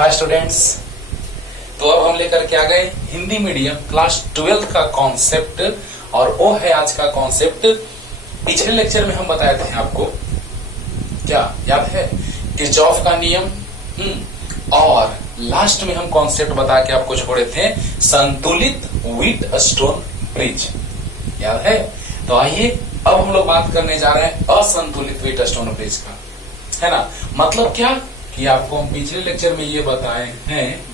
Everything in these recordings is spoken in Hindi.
Hi students. तो अब हम लेकर के आ गए हिंदी मीडियम क्लास 12 का कॉन्सेप्ट, और वो है आज का कॉन्सेप्ट। पिछले लेक्चर में हम बताए थे आपको, क्या याद है, किरचॉफ का नियम। और लास्ट में हम कॉन्सेप्ट बता के आपको छोड़े थे संतुलित व्हीटस्टोन ब्रिज, याद है। तो आइए अब हम लोग बात करने जा रहे हैं असंतुलित व्हीटस्टोन ब्रिज का, है ना। मतलब क्या कि आपको हम पिछले लेक्चर में ये बताए हैं,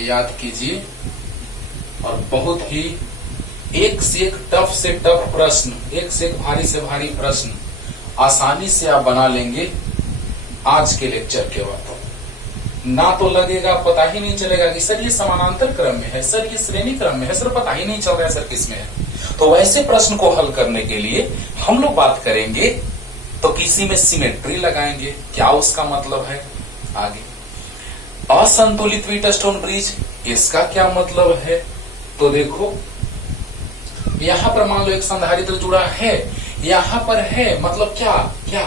याद कीजिए। और बहुत ही एक से एक टफ से टफ प्रश्न, एक से एक भारी से भारी प्रश्न आसानी से आप बना लेंगे आज के लेक्चर के बाद। ना तो लगेगा, पता ही नहीं चलेगा कि सर ये समानांतर क्रम में है, सर ये श्रेणी क्रम में है, सर पता ही नहीं चल रहा है सर किसमें है। तो वैसे प्रश्न को हल करने के लिए हम लोग बात करेंगे, तो किसी में सिमेट्री लगाएंगे। क्या उसका मतलब है आगे। असंतुलित व्हीटस्टोन ब्रिज, इसका क्या मतलब है। तो देखो यहां पर मान लो एक संधारित्र जुड़ा है, यहां पर है, मतलब क्या क्या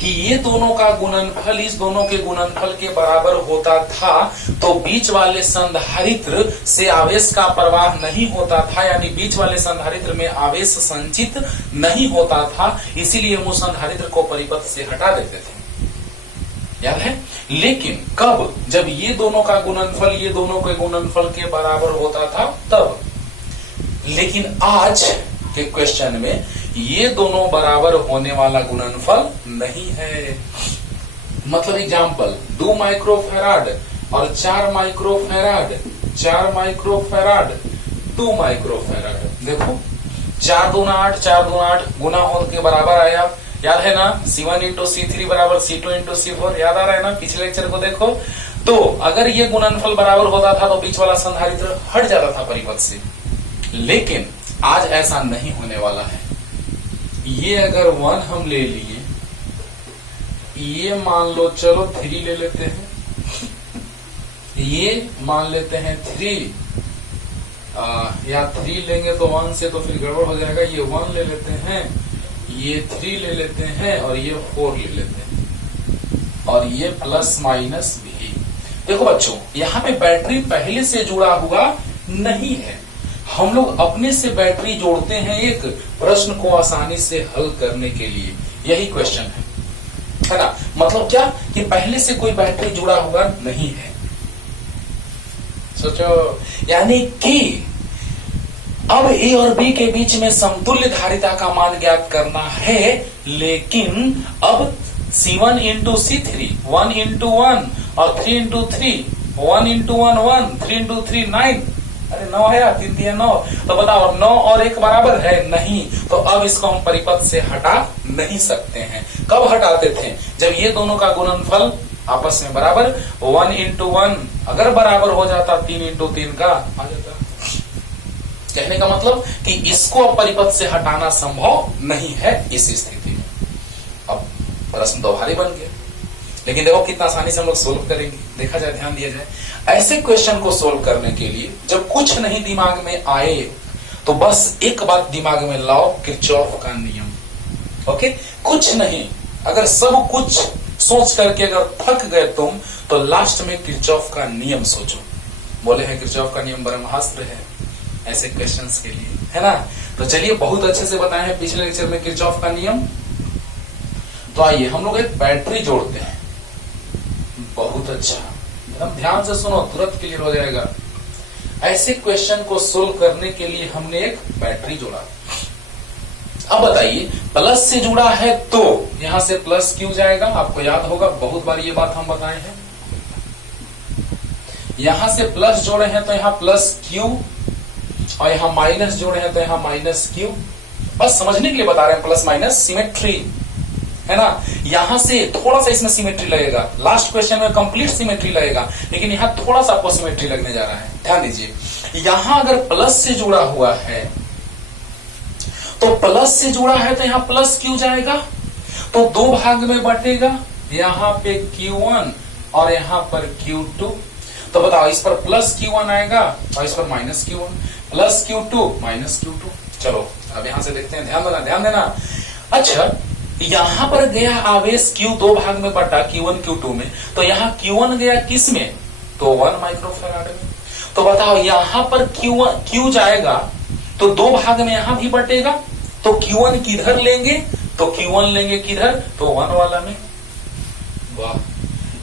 कि ये दोनों का गुणनफल इस दोनों के गुणनफल के बराबर होता था, तो बीच वाले संधारित्र से आवेश का प्रवाह नहीं होता था, यानी बीच वाले संधारित्र में आवेश संचित नहीं होता था। इसीलिए हम उस संधारित्र को परिपथ से हटा देते थे, याद है। लेकिन कब, जब ये दोनों का गुणनफल ये दोनों के गुणनफल के बराबर होता था तब। लेकिन आज के क्वेश्चन में ये दोनों बराबर होने वाला गुणनफल नहीं है। मतलब एग्जाम्पल 2 माइक्रोफैराड और 4 माइक्रोफैराड, 4 माइक्रोफैराड 2 माइक्रोफैराड। देखो 4 दूना 8, 4 दूना 8 गुना होने के बराबर आया, याद है ना। C1 इंटू C3 बराबर C2 इंटू C4, याद आ रहा है ना पिछले लेक्चर को देखो। तो अगर ये गुणनफल बराबर होता था तो बीच वाला संधारित्र हट जाता था परिपथ से। लेकिन आज ऐसा नहीं होने वाला है। ये अगर 1 हम ले लिए, ये मान लो चलो 3 ले लेते हैं, ये मान लेते हैं 3, या 3 लेंगे तो 1 से तो फिर गड़बड़ हो जाएगा। ये 1 ले लेते हैं, ये 3 ले लेते हैं और ये 4 ले लेते हैं, और ये प्लस माइनस भी। देखो बच्चों यहाँ पे बैटरी पहले से जुड़ा हुआ नहीं है, हम लोग अपने से बैटरी जोड़ते हैं एक प्रश्न को आसानी से हल करने के लिए। यही क्वेश्चन है ना। मतलब क्या कि पहले से कोई बैटरी जुड़ा हुआ नहीं है। सोचो, यानी कि अब ए और बी के बीच में समतुल्य धारिता का मान ज्ञात करना है। लेकिन अब C1 इंटू C3, 1 इंटू 1 और 3 इंटू 3, 1 इंटू 1 1, 3 इंटू 3 9। अरे 9 है, 3 3 9। तो बताओ 9 और 1 बराबर है नहीं, तो अब इसको हम परिपथ से हटा नहीं सकते हैं। कब हटाते थे, जब ये दोनों का गुणनफल आपस में बराबर 1 इंटू 1 अगर बराबर हो जाता 3 इंटू 3 का आ जाता। कहने का मतलब कि इसको अब परिपथ से हटाना संभव नहीं है इस स्थिति में। अब प्रश्न तो भारी बन गया, लेकिन देखो कितना आसानी से हम लोग सोल्व करेंगे। देखा जाए, ध्यान दिया जाए, ऐसे क्वेश्चन को सोल्व करने के लिए जब कुछ नहीं दिमाग में आए तो बस एक बात दिमाग में लाओ, किरचॉफ का नियम। ओके, कुछ नहीं, अगर सब कुछ सोच करके अगर थक गए तुम, तो लास्ट में किरचॉफ का नियम सोचो। बोले हैं किरचॉफ का नियम ब्रह्मास्त्र है ऐसे क्वेश्चंस के लिए, है ना। तो चलिए, बहुत अच्छे से बताए हैं पिछले लेक्चर में किरचॉफ का नियम। तो आइए हम लोग एक बैटरी जोड़ते हैं। बहुत अच्छा, एकदम ध्यान से सुनो, तुरंत क्लियर हो जाएगा। ऐसे क्वेश्चन को सोल्व करने के लिए हमने एक बैटरी जोड़ा। अब बताइए, प्लस से जुड़ा है तो यहां से प्लस क्यू जाएगा। आपको याद होगा, बहुत बार ये बात हम बताए हैं। यहां से प्लस जोड़े हैं तो यहां प्लस क्यू, और यहां माइनस जोड़े हैं तो यहां माइनस क्यू। बस समझने के लिए बता रहे हैं, प्लस माइनस सिमेट्री, है ना। यहां से थोड़ा सा इसमें सिमेट्री लगेगा, लास्ट क्वेश्चन में कंप्लीट सिमेट्री लगेगा, लेकिन यहां थोड़ा सा आपको सिमेट्री लगने जा रहा है। ध्यान दीजिए, यहां अगर प्लस से जुड़ा हुआ है तो प्लस से जुड़ा है तो यहां प्लस क्यू जाएगा, तो 2 भाग में बटेगा, यहां पे Q1 और यहां पर Q2। तो बताओ, इस पर प्लस Q1 आएगा और इस पर minus Q1, plus Q2 minus Q2। चलो अब यहां से देखते हैं, ध्यान देना ध्यान देना। अच्छा, यहां पर गया आवेश Q दो भाग में बटा Q1 Q2 में, तो यहां Q1 गया किस में, तो 1 माइक्रोफैराड में। तो बताओ यहां पर Q जाएगा तो दो भाग में यहां भी बटेगा, तो Q1 किधर लेंगे, तो Q1 लेंगे किधर, तो 1 वाला में। वाह,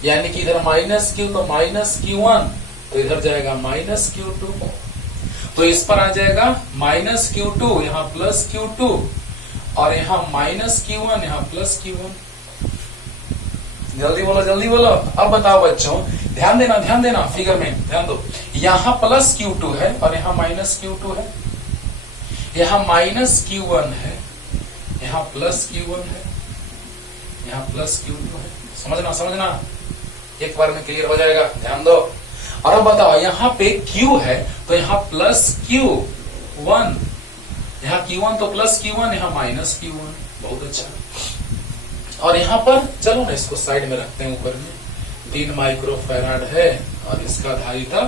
यानी कि इधर माइनस Q तो माइनस Q1, तो इधर जाएगा माइनस Q2, तो इस पर आ जाएगा माइनस Q2, यहां प्लस Q2, और यहां माइनस Q1, यहां प्लस Q1। जल्दी बोलो जल्दी बोलो। अब बताओ बच्चों, ध्यान देना फिगर में ध्यान दो। यहां प्लस Q2 है और यहां माइनस Q2 है, यहां माइनस Q1 है, यहां प्लस Q1 है, यहां प्लस Q2 है। समझना, एक बार में क्लियर हो जाएगा, ध्यान दो। और अब बताओ यहां पे Q है तो यहां प्लस Q1, यहां Q1 तो प्लस Q1, यहां माइनस Q1। बहुत अच्छा। और यहां पर चलो ना इसको साइड में रखते हैं, ऊपर में 3 माइक्रोफैराड है और इसका धारिता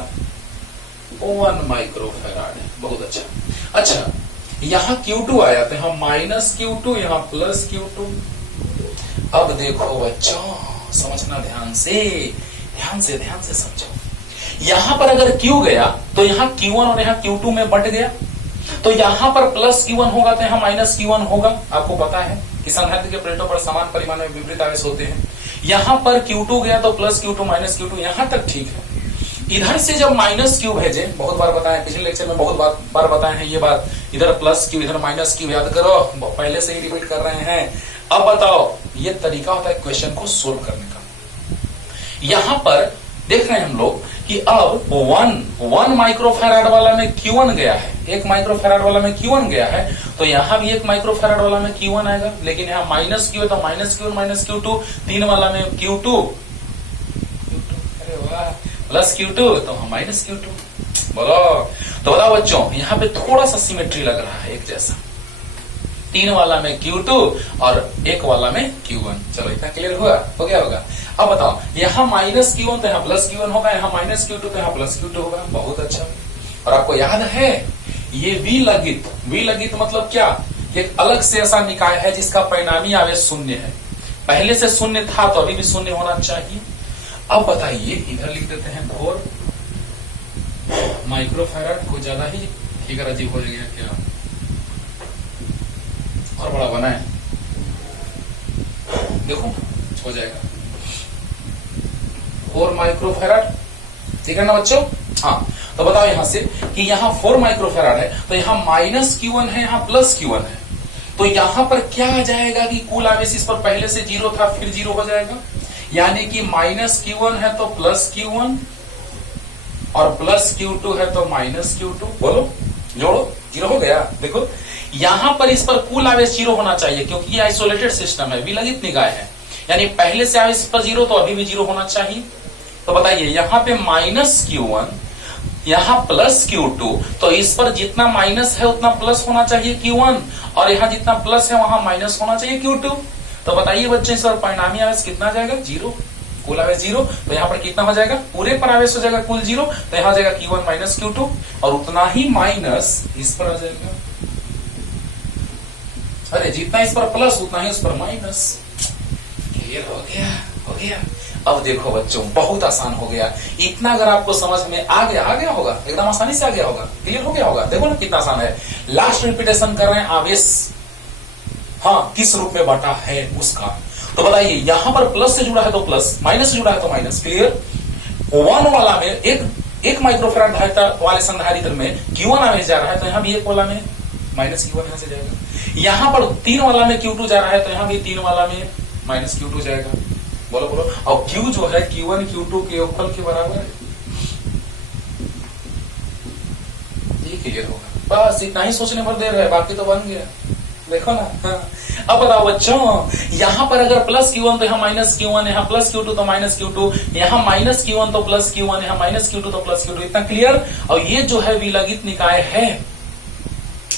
1 माइक्रोफैराड है। बहुत अच्छा, यहां Q2 आया तो यहां माइनस Q2, यहां प्लस Q2। अब देखो बच्चों, समझना ध्यान से समझो। यहां पर अगर Q गया तो यहां Q1 और यहां Q2 में बट गया, तो यहां पर प्लस Q1 होगा तो यहां माइनस Q1 होगा। आपको पता है कि संधारित्र के प्लेटों पर समान परिमाण में विपरीत आवेश होते हैं। यहां पर Q2 गया तो प्लस Q2 माइनस Q2, यहां तक ठीक है। इधर से जब माइनस Q भेजे, बहुत बार बताया, पिछले लेक्चर में बहुत बार बताए हैं ये बात, इधर प्लस Q इधर माइनस Q, याद करो, पहले से ही रिपीट कर रहे हैं। अब बताओ, ये तरीका होता है क्वेश्चन को सोल्व करने का। यहां पर देख रहे हैं हम लोग कि अब 1 माइक्रोफैराड वाला में Q1 गया है, 1 माइक्रोफैराड वाला में Q1 गया है, तो यहां भी 1 माइक्रोफैराड वाला में Q1 आएगा, लेकिन यहां माइनस Q है तो माइनस Q1 माइनस Q2, 3 वाला में Q2, अरे वाह, प्लस Q2 तो हम माइनस Q2। बोलो, तो बताओ बच्चों, यहां पे थोड़ा सा सिमेट्री लग रहा है, एक जैसा। 3 वाला में Q2 और 1 वाला में Q1। चलो इतना क्लियर हुआ, हो गया होगा। अब बताओ, यहां माइनस Q1 तो यहां प्लस Q1 होगा, यहां माइनस Q2 तो यहां प्लस Q2 होगा। बहुत अच्छा। और आपको याद है ये विलगित मतलब क्या, एक अलग से ऐसा निकाय है जिसका परिणामी आवेश शून्य है। पहले से शून्य था तो अभी भी शून्य होना चाहिए। अब बताइए, इधर लिख देते हैं 4 माइक्रोफैराड, को ज्यादा ही फिगर अजीब हो गया क्या, और बड़ा बना है, देखो हो जाएगा 4 माइक्रोफैराड, ठीक है ना बच्चों। हाँ, तो बताओ यहां से कि यहां 4 माइक्रोफैराड है तो यहां माइनस Q1 है, यहां प्लस Q1 है, तो यहां पर क्या आ जाएगा कि कुल आवेश इस पर पहले से 0 था, फिर 0 हो जाएगा। यानी कि माइनस Q1 है तो प्लस Q1 और प्लस Q2 है तो माइनस Q2। बोलो, जोड़ो, 0 हो गया। देखो यहां पर इस पर कुल आवेश 0 होना चाहिए, क्योंकि ये आइसोलेटेड सिस्टम है, विलगित निकाय है, यानी पहले से आवेश पर 0 तो अभी भी 0 होना चाहिए। तो बताइए, यहां पे माइनस Q1, यहां प्लस Q2, तो इस पर जितना माइनस है उतना प्लस होना चाहिए Q1, और यहां जितना प्लस है वहां माइनस होना चाहिए Q2। तो बताइए बच्चे, इस पर परिणामी आवेश कितना जाएगा, 0, कुल आवेश 0। तो यहां पर कितना हो जाएगा, पूरे पर आवेश हो जाएगा कुल 0, तो यहां जाएगा Q1 माइनस Q2, और उतना ही माइनस इस पर आ जाएगा। अरे जितना इस पर प्लस उतना ही उस पर माइनस। क्लियर हो गया। अब देखो बच्चों, बहुत आसान हो गया। इतना अगर आपको समझ में आ गया होगा, एकदम आसानी से आ गया होगा, क्लियर हो गया होगा। देखो ना कितना आसान है। लास्ट रिपीटेशन कर रहे हैं, आवेश हाँ किस रूप में बटा है उसका। तो बताइए, यहां पर प्लस से जुड़ा है तो प्लस, माइनस से जुड़ा है तो माइनस। क्लियर। 1 वाला में एक माइक्रोफैराड धारिता वाले संधारित्र में Q1 आवेश जा रहा है, तो यहां भी 1 वाला में माइनस Q1 यहां से जाएगा। यहां पर 3 वाला में Q2 जा रहा है, तो यहां भी 3 वाला में माइनस Q2 जाएगा। बोलो। और Q जो है Q1 Q2 के योगफल के बराबर है। ये क्लियर होगा। बस इतना ही सोचने पर देर है, बाकी तो बन गया। देखो ना। हाँ। अब बताओ बच्चों, यहां पर अगर प्लस Q1 तो यहां माइनस Q1, यहां प्लस Q2 तो माइनस Q2, यहां माइनस Q1 तो प्लस Q1, यहां माइनस Q2 तो प्लस Q2। इतना क्लियर। और ये जो है विलगित निकाय है,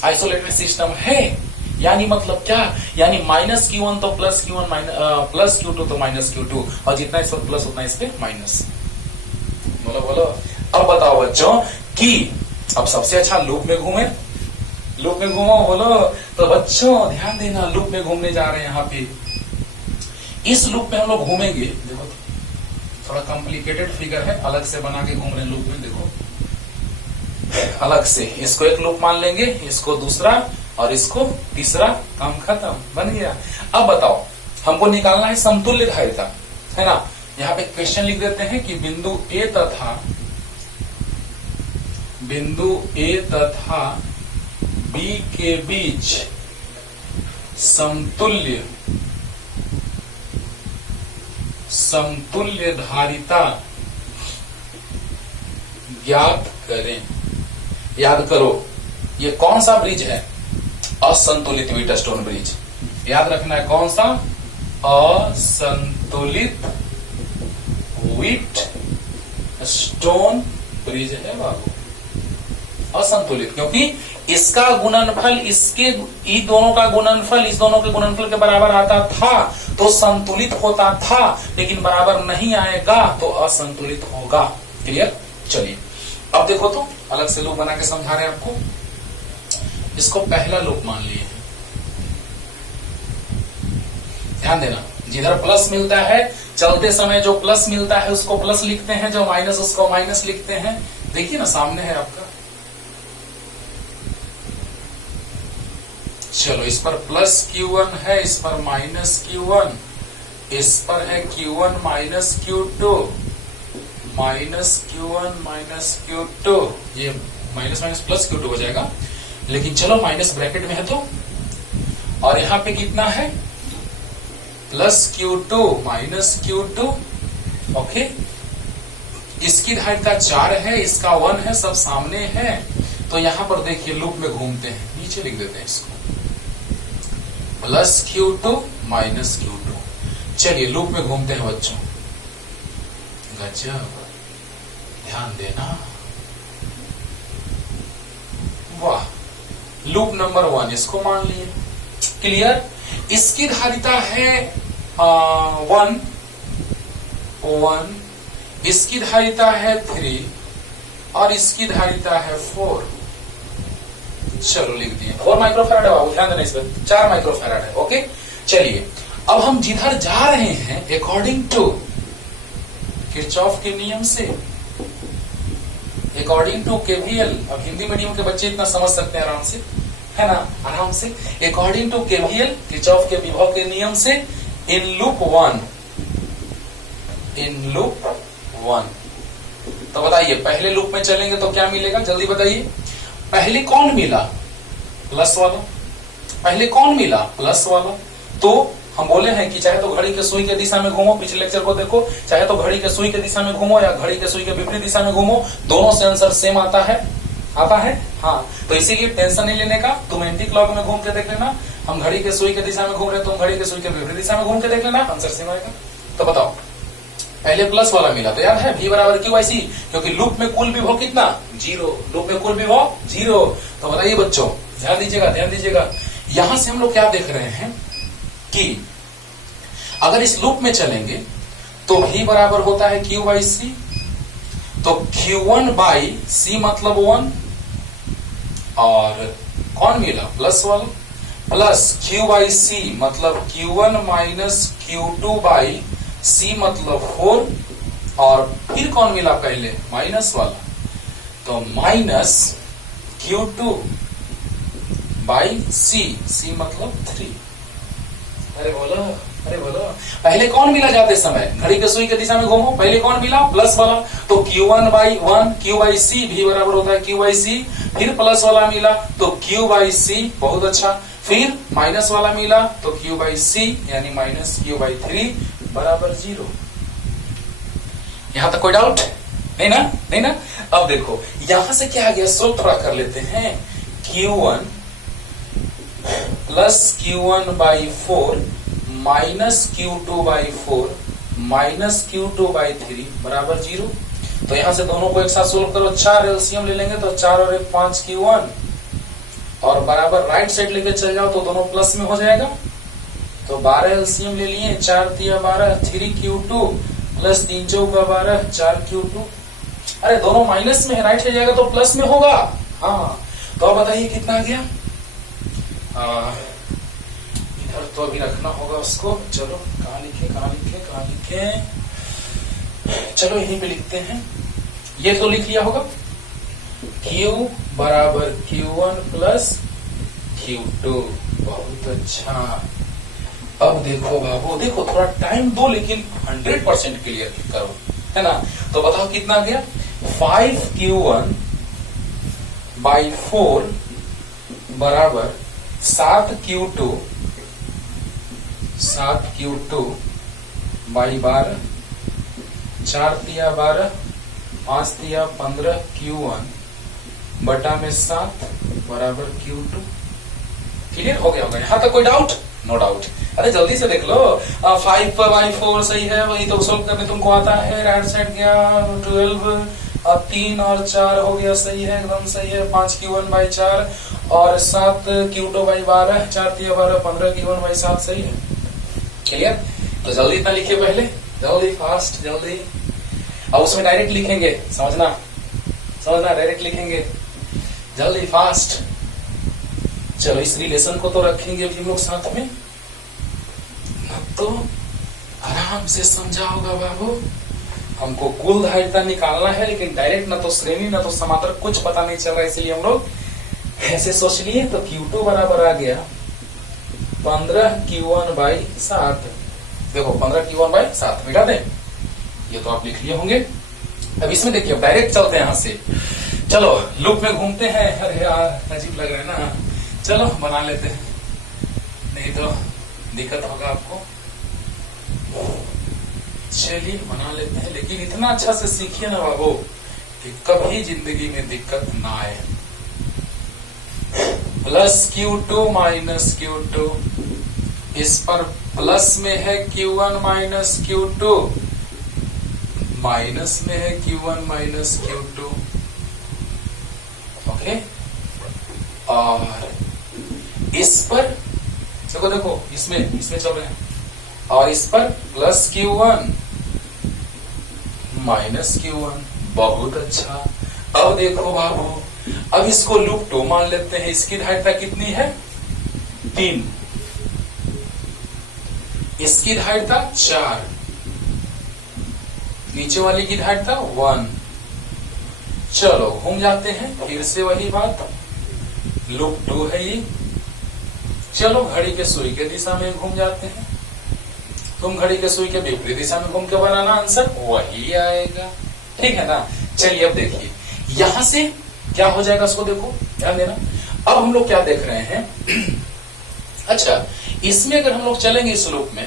आइसोलेटेड सिस्टम है, यानी मतलब क्या, यानी माइनस Q1 तो प्लस Q1, प्लस Q2 तो माइनस Q2, और जितना इस पर प्लस उतना इस पे माइनस। बोलो। अब बताओ बच्चों कि अब सबसे अच्छा लूप में घूमे, लूप में घूमो बोलो। तो बच्चों ध्यान देना, लूप में घूमने जा रहे हैं यहाँ पे। इस लूप में हम लोग घूमेंगे, देखो थोड़ा कॉम्प्लिकेटेड फिगर है, अलग से बना के घूम रहे हैं लूप में। देखो अलग से, इसको एक लूप मान लेंगे, इसको दूसरा और इसको तीसरा, काम खत्म, बन गया। अब बताओ हमको निकालना है समतुल्य धारिता, है ना। यहाँ पे क्वेश्चन लिख देते हैं कि बिंदु ए तथा बी के बीच समतुल्य धारिता ज्ञात करें। याद करो ये कौन सा ब्रिज है? असंतुलित व्हीटस्टोन ब्रिज। याद रखना है कौन सा? असंतुलित व्हीटस्टोन ब्रिज है बाबू। असंतुलित क्योंकि इसका गुणनफल इन दोनों का गुणनफल इस दोनों के गुणनफल के बराबर आता था तो संतुलित होता था, लेकिन बराबर नहीं आएगा तो असंतुलित होगा। क्लियर? चलिए अब देखो तो अलग से लूप बना के समझा रहे हैं आपको। इसको पहला लूप मान लिए, ध्यान देना, जिधर प्लस मिलता है चलते समय जो प्लस मिलता है उसको प्लस लिखते हैं, जो माइनस उसको माइनस लिखते हैं। देखिए ना सामने है आपका। चलो इस पर प्लस Q1 है, इस पर माइनस Q1, इस पर है Q1 minus Q2, minus Q1 minus Q2, ये माइनस माइनस प्लस Q2 हो जाएगा, लेकिन चलो माइनस ब्रैकेट में है तो। और यहां पे कितना है? Plus Q2 minus Q2। Okay, इसकी धारिता 4 है, इसका 1 है, सब सामने है। तो यहां पर देखिए लूप में घूमते हैं, नीचे लिख देते हैं इसको, प्लस Q2 माइनस Q2। चलिए लूप में घूमते हैं बच्चों। गजब, ध्यान देना। वाह, लूप नंबर 1 इसको मान लिए। क्लियर? इसकी धारिता है 1, इसकी धारिता है 3 और इसकी धारिता है 4। चलो लिख दिए 4 माइक्रोफैराड है बाबू, ध्यान देना इस पर, 4 माइक्रोफैराड है। ओके, चलिए अब हम जिधर जा रहे हैं अकॉर्डिंग टू किरचॉफ के नियम से, अकॉर्डिंग टू केवीएल, अब हिंदी मीडियम के बच्चे इतना समझ सकते हैं आराम से, है ना, आराम से। अकॉर्डिंग टू केवीएल, किरचॉफ के विभव के नियम से, इन लूप 1, तो बताइए पहले लूप में चलेंगे तो क्या मिलेगा? जल्दी बताइए। पहले कौन मिला? प्लस वाला। पहले कौन मिला? प्लस वाला। तो हम बोले हैं कि चाहे तो घड़ी के सुई के दिशा में घूमो, पिछले लेक्चर को देखो, चाहे तो घड़ी के सुई के दिशा में घूमो या घड़ी के सुई के विपरीत दिशा में घूमो, दोनों से आंसर सेम आता है। हाँ, तो इसीलिए टेंशन नहीं लेने का, तुम एंटी क्लॉक में घूम के देख लेना। हम घड़ी के सुई के दिशा में घूम रहे, तुम घड़ी के सुई के विपरीत दिशा में घूम के देख लेना, आंसर सेम आएगा। तो बताओ पहले प्लस वाला मिला तो याद है V बराबर QIC, क्योंकि लूप में कुल विभव कितना? 0। लूप में कुल विभव 0। तो बताइए बच्चों, ध्यान दीजिएगा। यहां से हम लोग क्या देख रहे हैं कि अगर इस लूप में चलेंगे तो V बराबर होता है QIC, तो Q1 बाई C मतलब 1, और कौन मिला? प्लस वाला, प्लस QIC मतलब Q1 minus Q2 by C मतलब 4, और फिर कौन मिला पहले? माइनस वाला, तो माइनस Q2 बाई C मतलब 3। अरे बोलो। पहले कौन मिला जाते समय? घड़ी के सुई के दिशा में घूमो, पहले कौन मिला? प्लस वाला, तो Q1 बाई 1 QIC, V बराबर होता है QIC, फिर प्लस वाला मिला तो QC, बहुत अच्छा, फिर माइनस वाला मिला तो QC यानी माइनस Q/3 बराबर 0। यहां तक कोई डाउट? नहीं ना। अब देखो यहां से क्या आ गया, सोल्व थोड़ा कर लेते हैं। Q1 plus Q1/4 minus Q2/4 minus Q2/3 बराबर 0। तो यहां से दोनों को एक साथ सोल्व करो, 4 एलसीएम ले लेंगे तो 4 और 1 5 Q1, और बराबर राइट साइड लेके चल जाओ तो दोनों प्लस में हो जाएगा। तो 12 एलसीएम ले लिए, 4 3 12 3 Q2 प्लस 3 4 12 4 Q2। अरे दोनों माइनस में है, राइट साइड जाएगा तो प्लस में होगा। हाँ, तो अब बताइए कितना आ गया? इधर तो अभी रखना होगा उसको। चलो कहाँ लिखे, चलो यहीं पे लिखते हैं। ये तो लिख लिया होगा, Q बराबर Q1 प्लस Q2। बहुत अच्छा। अब देखो बाबू, देखो थोड़ा टाइम दो, लेकिन 100% क्लियर करो, है ना। तो बताओ कितना गया, 5Q1 बाई 4 बराबर 7Q2 बाई 12, 4 तिया 12, 5 तिया 15 Q1 बटा में 7 बराबर Q2। क्लियर हो गया होगा यहाँ तक? कोई डाउट? No doubt. अरे जल्दी से देख लो, 5/4 सही है, वही तो सोल्व करने तुमको आता है। राइट साइड गया 12, 3 और 4 हो गया, सही है, एकदम सही है। 5Q1 बाई 4 और 7Q2 बाई 12, 4 तिया 12, 15 Q1 बाई 7, सही है। क्लियर? तो जल्दी इतना लिखिए पहले, जल्दी, फास्ट, जल्दी। अब उसमें डायरेक्ट लिखेंगे, समझना, डायरेक्ट लिखेंगे, जल्दी, फास्ट। चलो इस रिलेशन को तो रखेंगे अभी हम लोग साथ में, ना तो आराम से समझा होगा बाबू। हमको कुल धारिता निकालना है, लेकिन डायरेक्ट ना तो श्रेणी ना तो समांतर कुछ पता नहीं चल रहा, इसलिए हम लोग ऐसे सोच लिए। तो Q2 बराबर आ गया 15Q1 बाई 7। देखो 15Q1 बाई 7 मिटा दें, ये तो आप लिख लिए होंगे। अब इसमें देखिए, डायरेक्ट चलते हैं यहाँ से। चलो लूप में घूमते हैं। अरे यार अजीब लग रहा है ना, चलो बना लेते हैं, नहीं तो दिक्कत होगा आपको। चलिए बना लेते हैं, लेकिन इतना अच्छा से सीखिए ना बाबू कि कभी जिंदगी में दिक्कत ना आए। प्लस Q2 माइनस Q2, इस पर प्लस में है Q1 माइनस Q2, माइनस में है Q1 माइनस Q2। ओके, और इस पर देखो इसमें चल रहे हैं, और इस पर प्लस Q1 माइनस Q1। बहुत अच्छा। अब देखो बाबू, अब इसको लूप 2 मान लेते हैं। इसकी धारिता कितनी है, 3, इसकी धारिता 4, नीचे वाली की धारिता 1। चलो घूम जाते हैं, फिर से वही बात, लूप 2 है ये। चलो घड़ी के सुई के दिशा में घूम जाते हैं। तुम घड़ी के सुई के विपरीत दिशा में घूम के बनाना, आंसर वही आएगा, ठीक है ना। चलिए अब देखिए यहां से क्या हो जाएगा, उसको देखो, ध्यान देना। अब हम लोग क्या देख रहे हैं अच्छा, इसमें अगर हम लोग चलेंगे इस लूप में,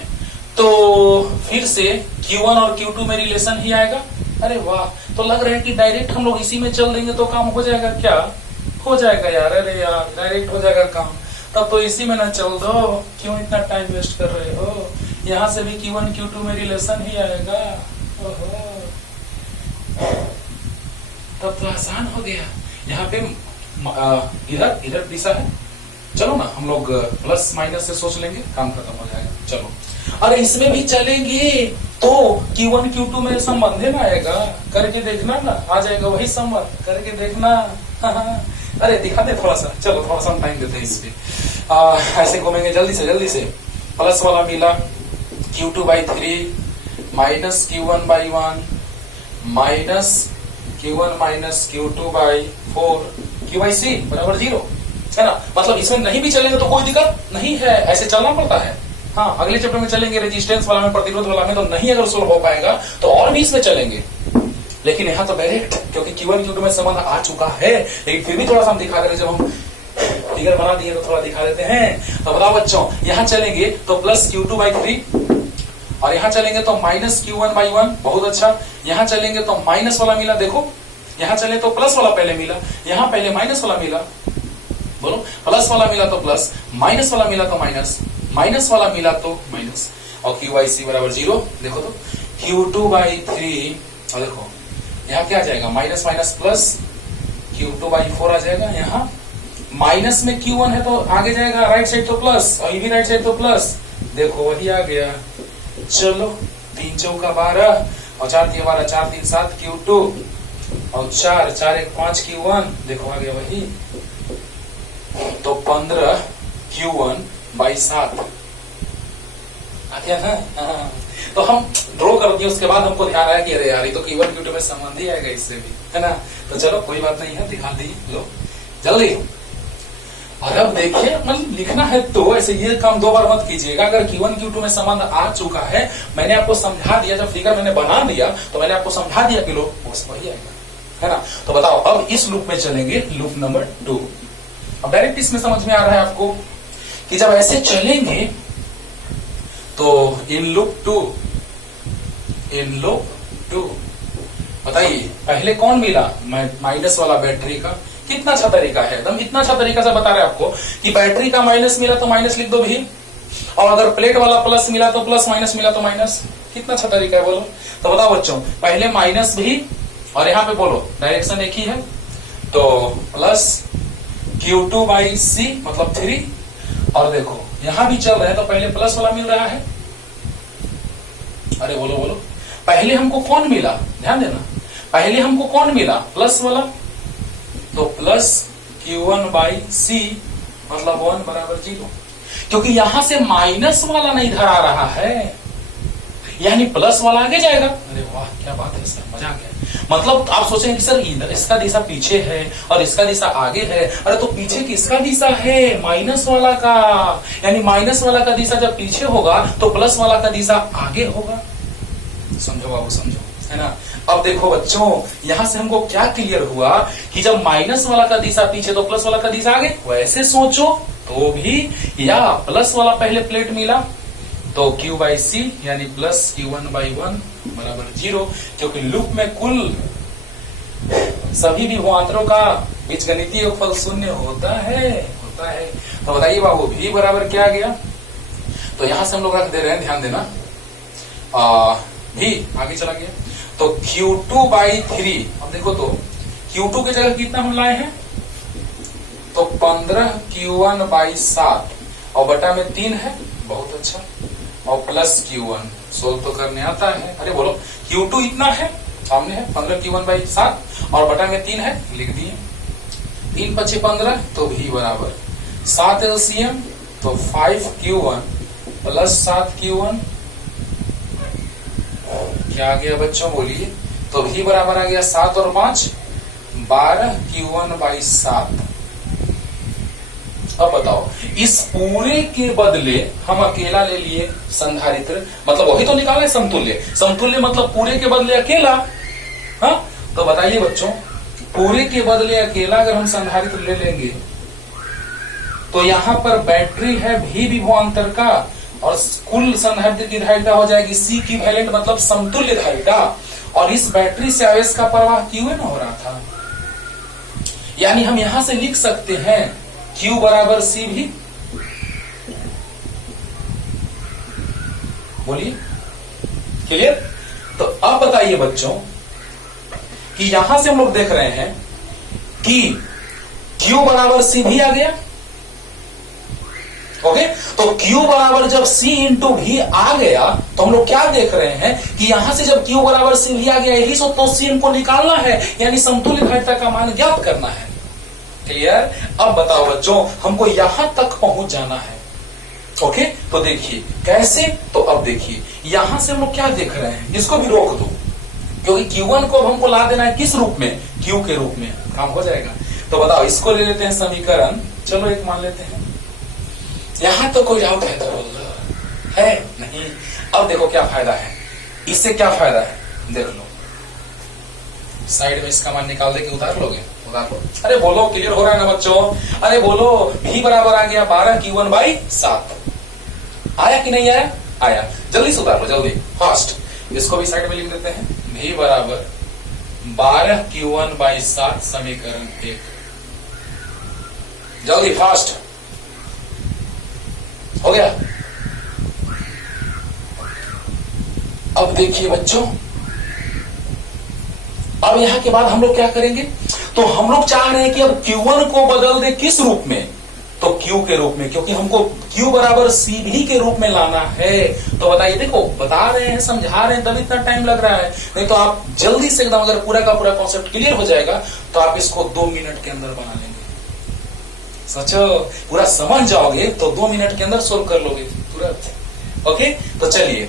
तो फिर से Q1 और Q2 में रिलेशन ही आएगा। अरे वाह, तो लग रहा है कि डायरेक्ट हम लोग इसी में चल देंगे तो काम हो जाएगा। क्या हो जाएगा यार? अरे यार डायरेक्ट हो जाएगा काम, तब तो इसी में ना चल दो, क्यों इतना टाइम वेस्ट कर रहे हो? यहां से भी Q1 Q2 में रिलेशन ही आएगा। ओहो, तब तो आसान हो गया। यहाँ पे इधर दिशा है, चलो ना हम लोग प्लस माइनस से सोच लेंगे, काम खत्म हो जाएगा। चलो, अरे इसमें भी चलेंगे तो Q1 Q2 में संबंध है ना आएगा, करके देखना ना, आ जाएगा वही संबंध, करके देखना। अरे दिखाते थोड़ा सा, चलो थोड़ा सा टाइम देते हैं इस पे। ऐसे घूमेंगे जल्दी से। प्लस वाला मिला Q2 by 3 minus Q1 by 1 minus Q1 minus Q2 by 4 Q by C बराबर 0, है ना। मतलब इसमें नहीं भी चलेंगे तो कोई दिक्कत नहीं है, ऐसे चलना पड़ता है। हाँ, अगले चैप्टर में चलेंगे रेजिस्टेंस वाला में, प्रतिरोध वाला में, तो नहीं अगर सोल्व हो पाएगा तो और भी इसमें चलेंगे। लेकिन यहाँ तो डायरेक्ट, क्योंकि Q1 Q2 में संबंध आ चुका है, लेकिन फिर भी थोड़ा सा हम दिखा देते, जब हम फिगर बना दिए तो थोड़ा दिखा देते हैं। तो बताओ बच्चों, यहाँ चलेंगे तो प्लस Q2 बाई 3, और यहाँ चलेंगे तो माइनस Q1 बाई 1। बहुत अच्छा। यहाँ चलेंगे तो माइनस वाला मिला, देखो यहाँ चले तो प्लस वाला पहले मिला, यहाँ पहले माइनस वाला मिला। बोलो, प्लस वाला मिला तो प्लस, माइनस वाला मिला तो माइनस, माइनस वाला मिला तो माइनस, और Q बाई C बराबर 0। देखो तो Q2 बाई 3, और देखो यहाँ क्या आ जाएगा, minus minus plus, Q2 by 4 आ जाएगा। यहाँ माइनस में Q1 है तो आगे जाएगा राइट साइड तो प्लस, और ये भी राइट साइड तो प्लस, देखो वही आ गया। चलो 3 चौका 12 और 4 3 12, 4 3 7 Q2 और 4 4 1 5 Q1, देखो आ गया वही। तो 15 Q1/7 आ गया ना। तो हम ड्रॉ कर दिए, उसके बाद हमको ध्यान आया कि अरे यार ये तो Q1 Q2 में संबंध ही आएगा इससे भी, है ना। तो चलो कोई बात नहीं है, दिखा दी लो जल्दी। और अब देखिए मतलब लिखना है तो ऐसे ये काम दो बार मत कीजिएगा। अगर Q1 Q2 में संबंध आ चुका है, मैंने आपको समझा दिया, जब फिगर मैंने बना दिया तो मैंने आपको समझा दिया कि लो बस वही आएगा, है ना। तो बताओ अब इस लूप में चलेंगे, लूप नंबर 2। अब डायरेक्ट इसमें समझ में आ रहा है आपको कि जब ऐसे चलेंगे तो इन लूप 2 बताइए पहले कौन मिला, माइनस वाला बैटरी का। कितना अच्छा तरीका है, एकदम इतना अच्छा तरीका से बता रहे हैं आपको कि बैटरी का माइनस मिला तो माइनस लिख दो भी, और अगर प्लेट वाला प्लस मिला तो प्लस, माइनस मिला तो माइनस। कितना अच्छा तरीका है बोलो। तो बताओ बच्चों, पहले माइनस भी और यहाँ पे बोलो डायरेक्शन एक ही है, तो प्लस Q2/C मतलब 3, और देखो यहां भी चल रहा है तो पहले प्लस वाला मिल रहा है। अरे बोलो बोलो, पहले हमको कौन मिला, ध्यान देना, पहले हमको कौन मिला, प्लस वाला, तो प्लस Q1/C मतलब 1 = 0, क्योंकि यहां से माइनस वाला नहीं धरा रहा है, यानी प्लस वाला आगे जाएगा। अरे वाह क्या बात है सर, मजा आ गया। मतलब आप सोचेंगे कि सर इसका दिशा पीछे है और इसका दिशा आगे है। अरे तो पीछे किसका दिशा है, माइनस वाला का, यानी माइनस वाला का दिशा जब पीछे होगा तो प्लस वाला का दिशा आगे होगा। समझो बाबू समझो, है ना। अब देखो बच्चों, यहां से हमको क्या क्लियर हुआ कि जब माइनस वाला का दिशा पीछे तो प्लस वाला का दिशा आगे। वैसे सोचो तो भी, या प्लस वाला पहले प्लेट मिला तो Q/C यानी प्लस Q1/1 = 0, क्योंकि लूप में कुल सभी विभवांतरों का बीजगणितीय योगफल 0 होता है। तो बताइए बाबू V बराबर क्या आ गया, तो यहां से हम लोग रख दे रहे हैं, ध्यान देना, V आगे चला गया तो Q2/3। अब देखो तो Q2 की जगह कितना हम लाए हैं, तो 15 Q1/7 और बटा में 3 है, बहुत अच्छा, और प्लस Q1 सोल्व तो करने आता है। अरे बोलो Q2 इतना है, सामने है 15 Q1/7 और बटा में 3 है, लिख दिए, 3 × 5 = 15, तो V बराबर 7 LCM तो 5 Q1 प्लस 7 Q1 क्या आ गया बच्चों बोलिए, तो V बराबर आ गया 7 और 5 12 Q1/7। अब बताओ इस पूरे के बदले हम अकेला ले लिए संधारित्र, मतलब वही तो निकाला है समतुल्य मतलब पूरे के बदले अकेला। हाँ तो बताइए बच्चों, पूरे के बदले अकेला अगर हम संधारित्र ले लेंगे तो यहाँ पर बैटरी है V विभवांतर का, और कुल संधारित्र की धारिता हो जाएगी C इक्विवेलेंट मतलब समतुल्य धारिता, और इस बैटरी से आवेश का प्रवाह Qn हो रहा था। यानी हम यहां से लिख सकते हैं Q = C भी, बोलिए क्लियर। तो अब बताइए बच्चों कि यहां से हम लोग देख रहे हैं कि Q = C भी आ गया। ओके, तो Q बराबर जब C × V आ गया तो हम लोग क्या देख रहे हैं कि यहां से जब Q = C भी आ गया, यही सो तो C को निकालना है, यानी समतुल्य धारिता का मान ज्ञात करना है। क्लियर। अब बताओ बच्चों, हमको यहां तक पहुंच जाना है। ओके, तो देखिए कैसे, तो अब देखिए यहां से हम लोग क्या देख रहे हैं, इसको भी रोक दो, क्योंकि Q1 को हमको ला देना है किस रूप में, Q के रूप में, काम हो जाएगा। तो बताओ इसको ले लेते हैं समीकरण, चलो एक मान लेते हैं, यहां तो कोई डाउट है तो है नहीं। अब देखो क्या फायदा है, इससे क्या फायदा है, देख लो, साइड में इसका मान निकाल दे के उतार लोगे, उतार लो। अरे बोलो क्लियर हो रहा है ना बच्चों, अरे बोलो V बराबर आ गया 12 Q1/7, आया कि नहीं आया, आया, जल्दी से उतार लो जल्दी फास्ट, इसको भी साइड में लिख देते हैं, V बराबर 12 Q1/7 समीकरण 1, जल्दी फास्ट हो गया। अब देखिए बच्चों, अब यहां के बाद हम लोग क्या करेंगे, तो हम लोग चाह रहे हैं कि अब Q1 को बदल दे किस रूप में, तो Q के रूप में, क्योंकि हमको Q = CV के रूप में लाना है। तो बताइए, देखो बता रहे हैं, समझा रहे हैं, तब इतना टाइम लग रहा है, नहीं तो आप जल्दी से एकदम, अगर पूरा का पूरा कॉन्सेप्ट क्लियर हो जाएगा तो आप इसको 2 मिनट के अंदर बना लेंगे। सोचो, पूरा समझ जाओगे तो 2 मिनट के अंदर सोल्व कर लोगे तुरंत। ओके, तो चलिए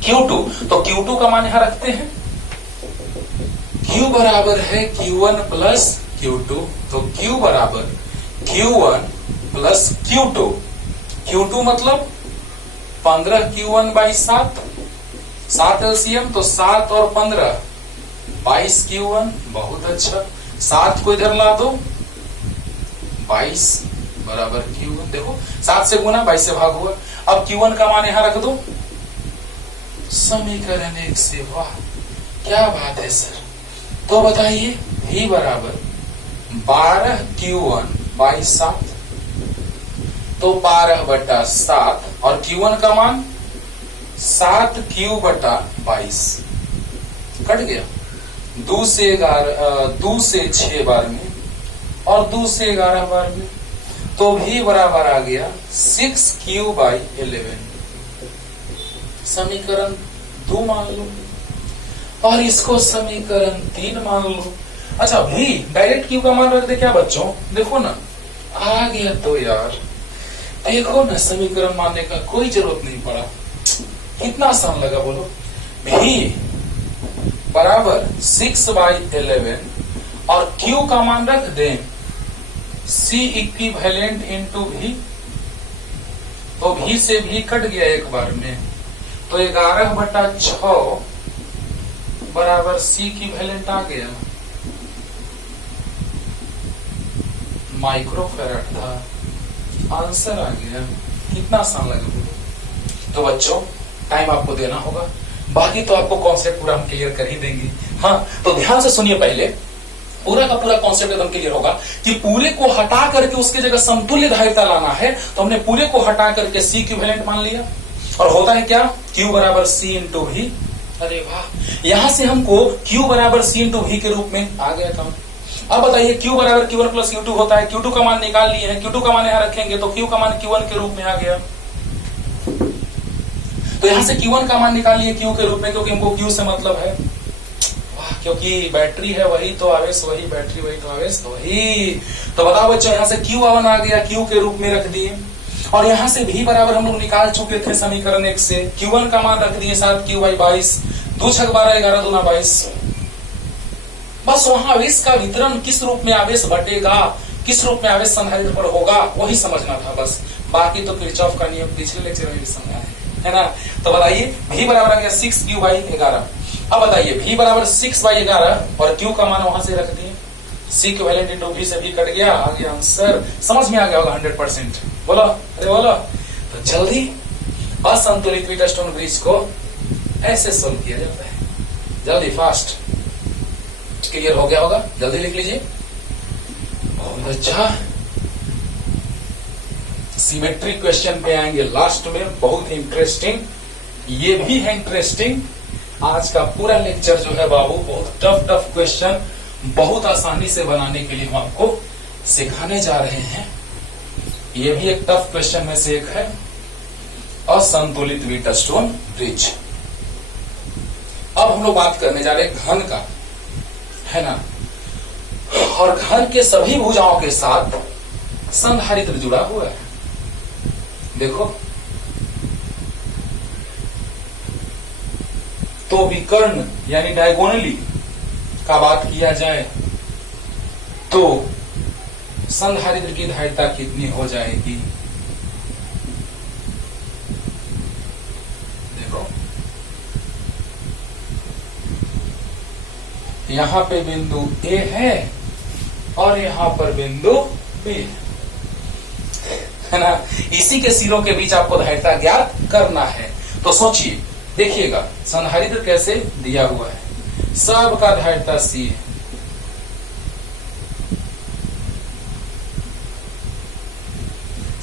Q2, तो Q2 का मान यहां रखते हैं। Q बराबर है Q1 प्लस Q2, तो Q बराबर Q1 प्लस Q2। Q2 मतलब 15 Q1 बाई 7, 7 LCM, तो 7 और 15 22 Q1। बहुत अच्छा, 7 को इधर ला दो, 22 बराबर Q1। देखो 7 से गुना 22 से भाग हुआ। अब Q1 का मान यहां रख दो समीकरण 1 से। वाह क्या बात है सर। तो बताइए V बराबर 12 Q1 बाई 7, तो 12 बटा 7, और Q1 का मान 7 Q बटा 22 कट गया। 2 से 6 बार में और 2 से 11 बार में, तो भी बराबर आ गया 6Q बाई 11। समीकरण 2 मान लो और इसको समीकरण 3 मान लो। अच्छा भी डायरेक्ट Q का मान रख दे क्या बच्चों? देखो ना आ गया। तो यार देखो ना, समीकरण मानने का कोई जरूरत नहीं पड़ा। कितना आसान लगा बोलो। भी बराबर 6 बाई 11 और Q का मान रख दें C इक्विवेलेंट इंटू भी, तो भी से भी कट गया एक बार में, तो 11 बटा 6 बराबर C इक्विवेलेंट आ गया। माइक्रोफैराड था, आंसर आ गया। कितना आसान लगा बोलो। तो बच्चों टाइम आपको देना होगा, बाकी तो आपको कॉन्सेप्ट पूरा हम क्लियर कर ही देंगे। हाँ तो ध्यान से सुनिए, पहले पूरा का पूरा कॉन्सेप्ट एकदम क्लियर होगा कि पूरे को हटा करके उसके जगह समतुल्य धारिता लाना है। तो हमने पूरे को हटा करके C इक्विवेलेंट मान लिया, और होता है क्या Q बराबर C इंटू भी। अरे वाह, यहां से हमको Q बराबर C इंटू भी के रूप में आ गया था। अब बताइए Q बराबर Q1 प्लस Q2 होता है। Q2 का मान निकाल लिए हैं, Q2 का मान यहां रखेंगे तो Q का मान Q1 के रूप में आ गया। तो यहां से Q1 का मान निकाल लिए Q के रूप में, क्योंकि हमको Q से मतलब है। वाह, क्योंकि बैटरी है वही तो आवेश वही, बैटरी वही तो आवेश तो वही। तो बताओ बच्चों, यहां से Q1 आ गया, Q के रूप में रख दिए, और यहां से भी बराबर हम लोग निकाल चुके थे समीकरण 1 से। Q1 का मान रख दिए 7Q बाई 22, 2 छक 12, 11 दूना 22। बस वहां आवेश का वितरण किस रूप में आवेश बटेगा, किस रूप में आवेश संधारित्र पर होगा, वही समझना था बस। बाकी तो किरचॉफ का नियम पिछले लेक्चर में भी समझा है ना। तो बताइए V बराबर आ गया 6Q बाई 11। अब बताइए V बराबर 6 बाई 11 और Q का मान वहां से रख दिए, C इक्विवेलेंट इंटू V से भी कट गया, आ गया आंसर। समझ में आ गया होगा 100%। बोलो, अरे बोलो। तो जल्दी असंतुलित व्हीटस्टोन ब्रिज को ऐसे सोल्व किया जाता है, जल्दी फास्ट। क्लियर हो गया होगा, जल्दी लिख लीजिए। बहुत अच्छा। सिमेट्रिक क्वेश्चन पे आएंगे लास्ट में, बहुत इंटरेस्टिंग। ये भी है इंटरेस्टिंग। आज का पूरा लेक्चर जो है बाबू बहुत टफ क्वेश्चन बहुत आसानी से बनाने के लिए हम आपको सिखाने जा रहे हैं। ये भी एक टफ क्वेश्चन में से एक है, असंतुलित व्हीटस्टोन ब्रिज। अब हम लोग बात करने जा रहे हैं घन का, है ना। और घन के सभी भुजाओं के साथ संधारित्र जुड़ा हुआ है। देखो तो विकर्ण यानी डायगोनली का बात किया जाए तो संधारित्र की धारिता कितनी हो जाएगी? देखो यहां पे बिंदु A है और यहां पर बिंदु B है ना। इसी के सिरों के बीच आपको धारिता ज्ञात करना है। तो सोचिए, देखिएगा संधारित्र कैसे दिया हुआ है, सबका धारिता C है।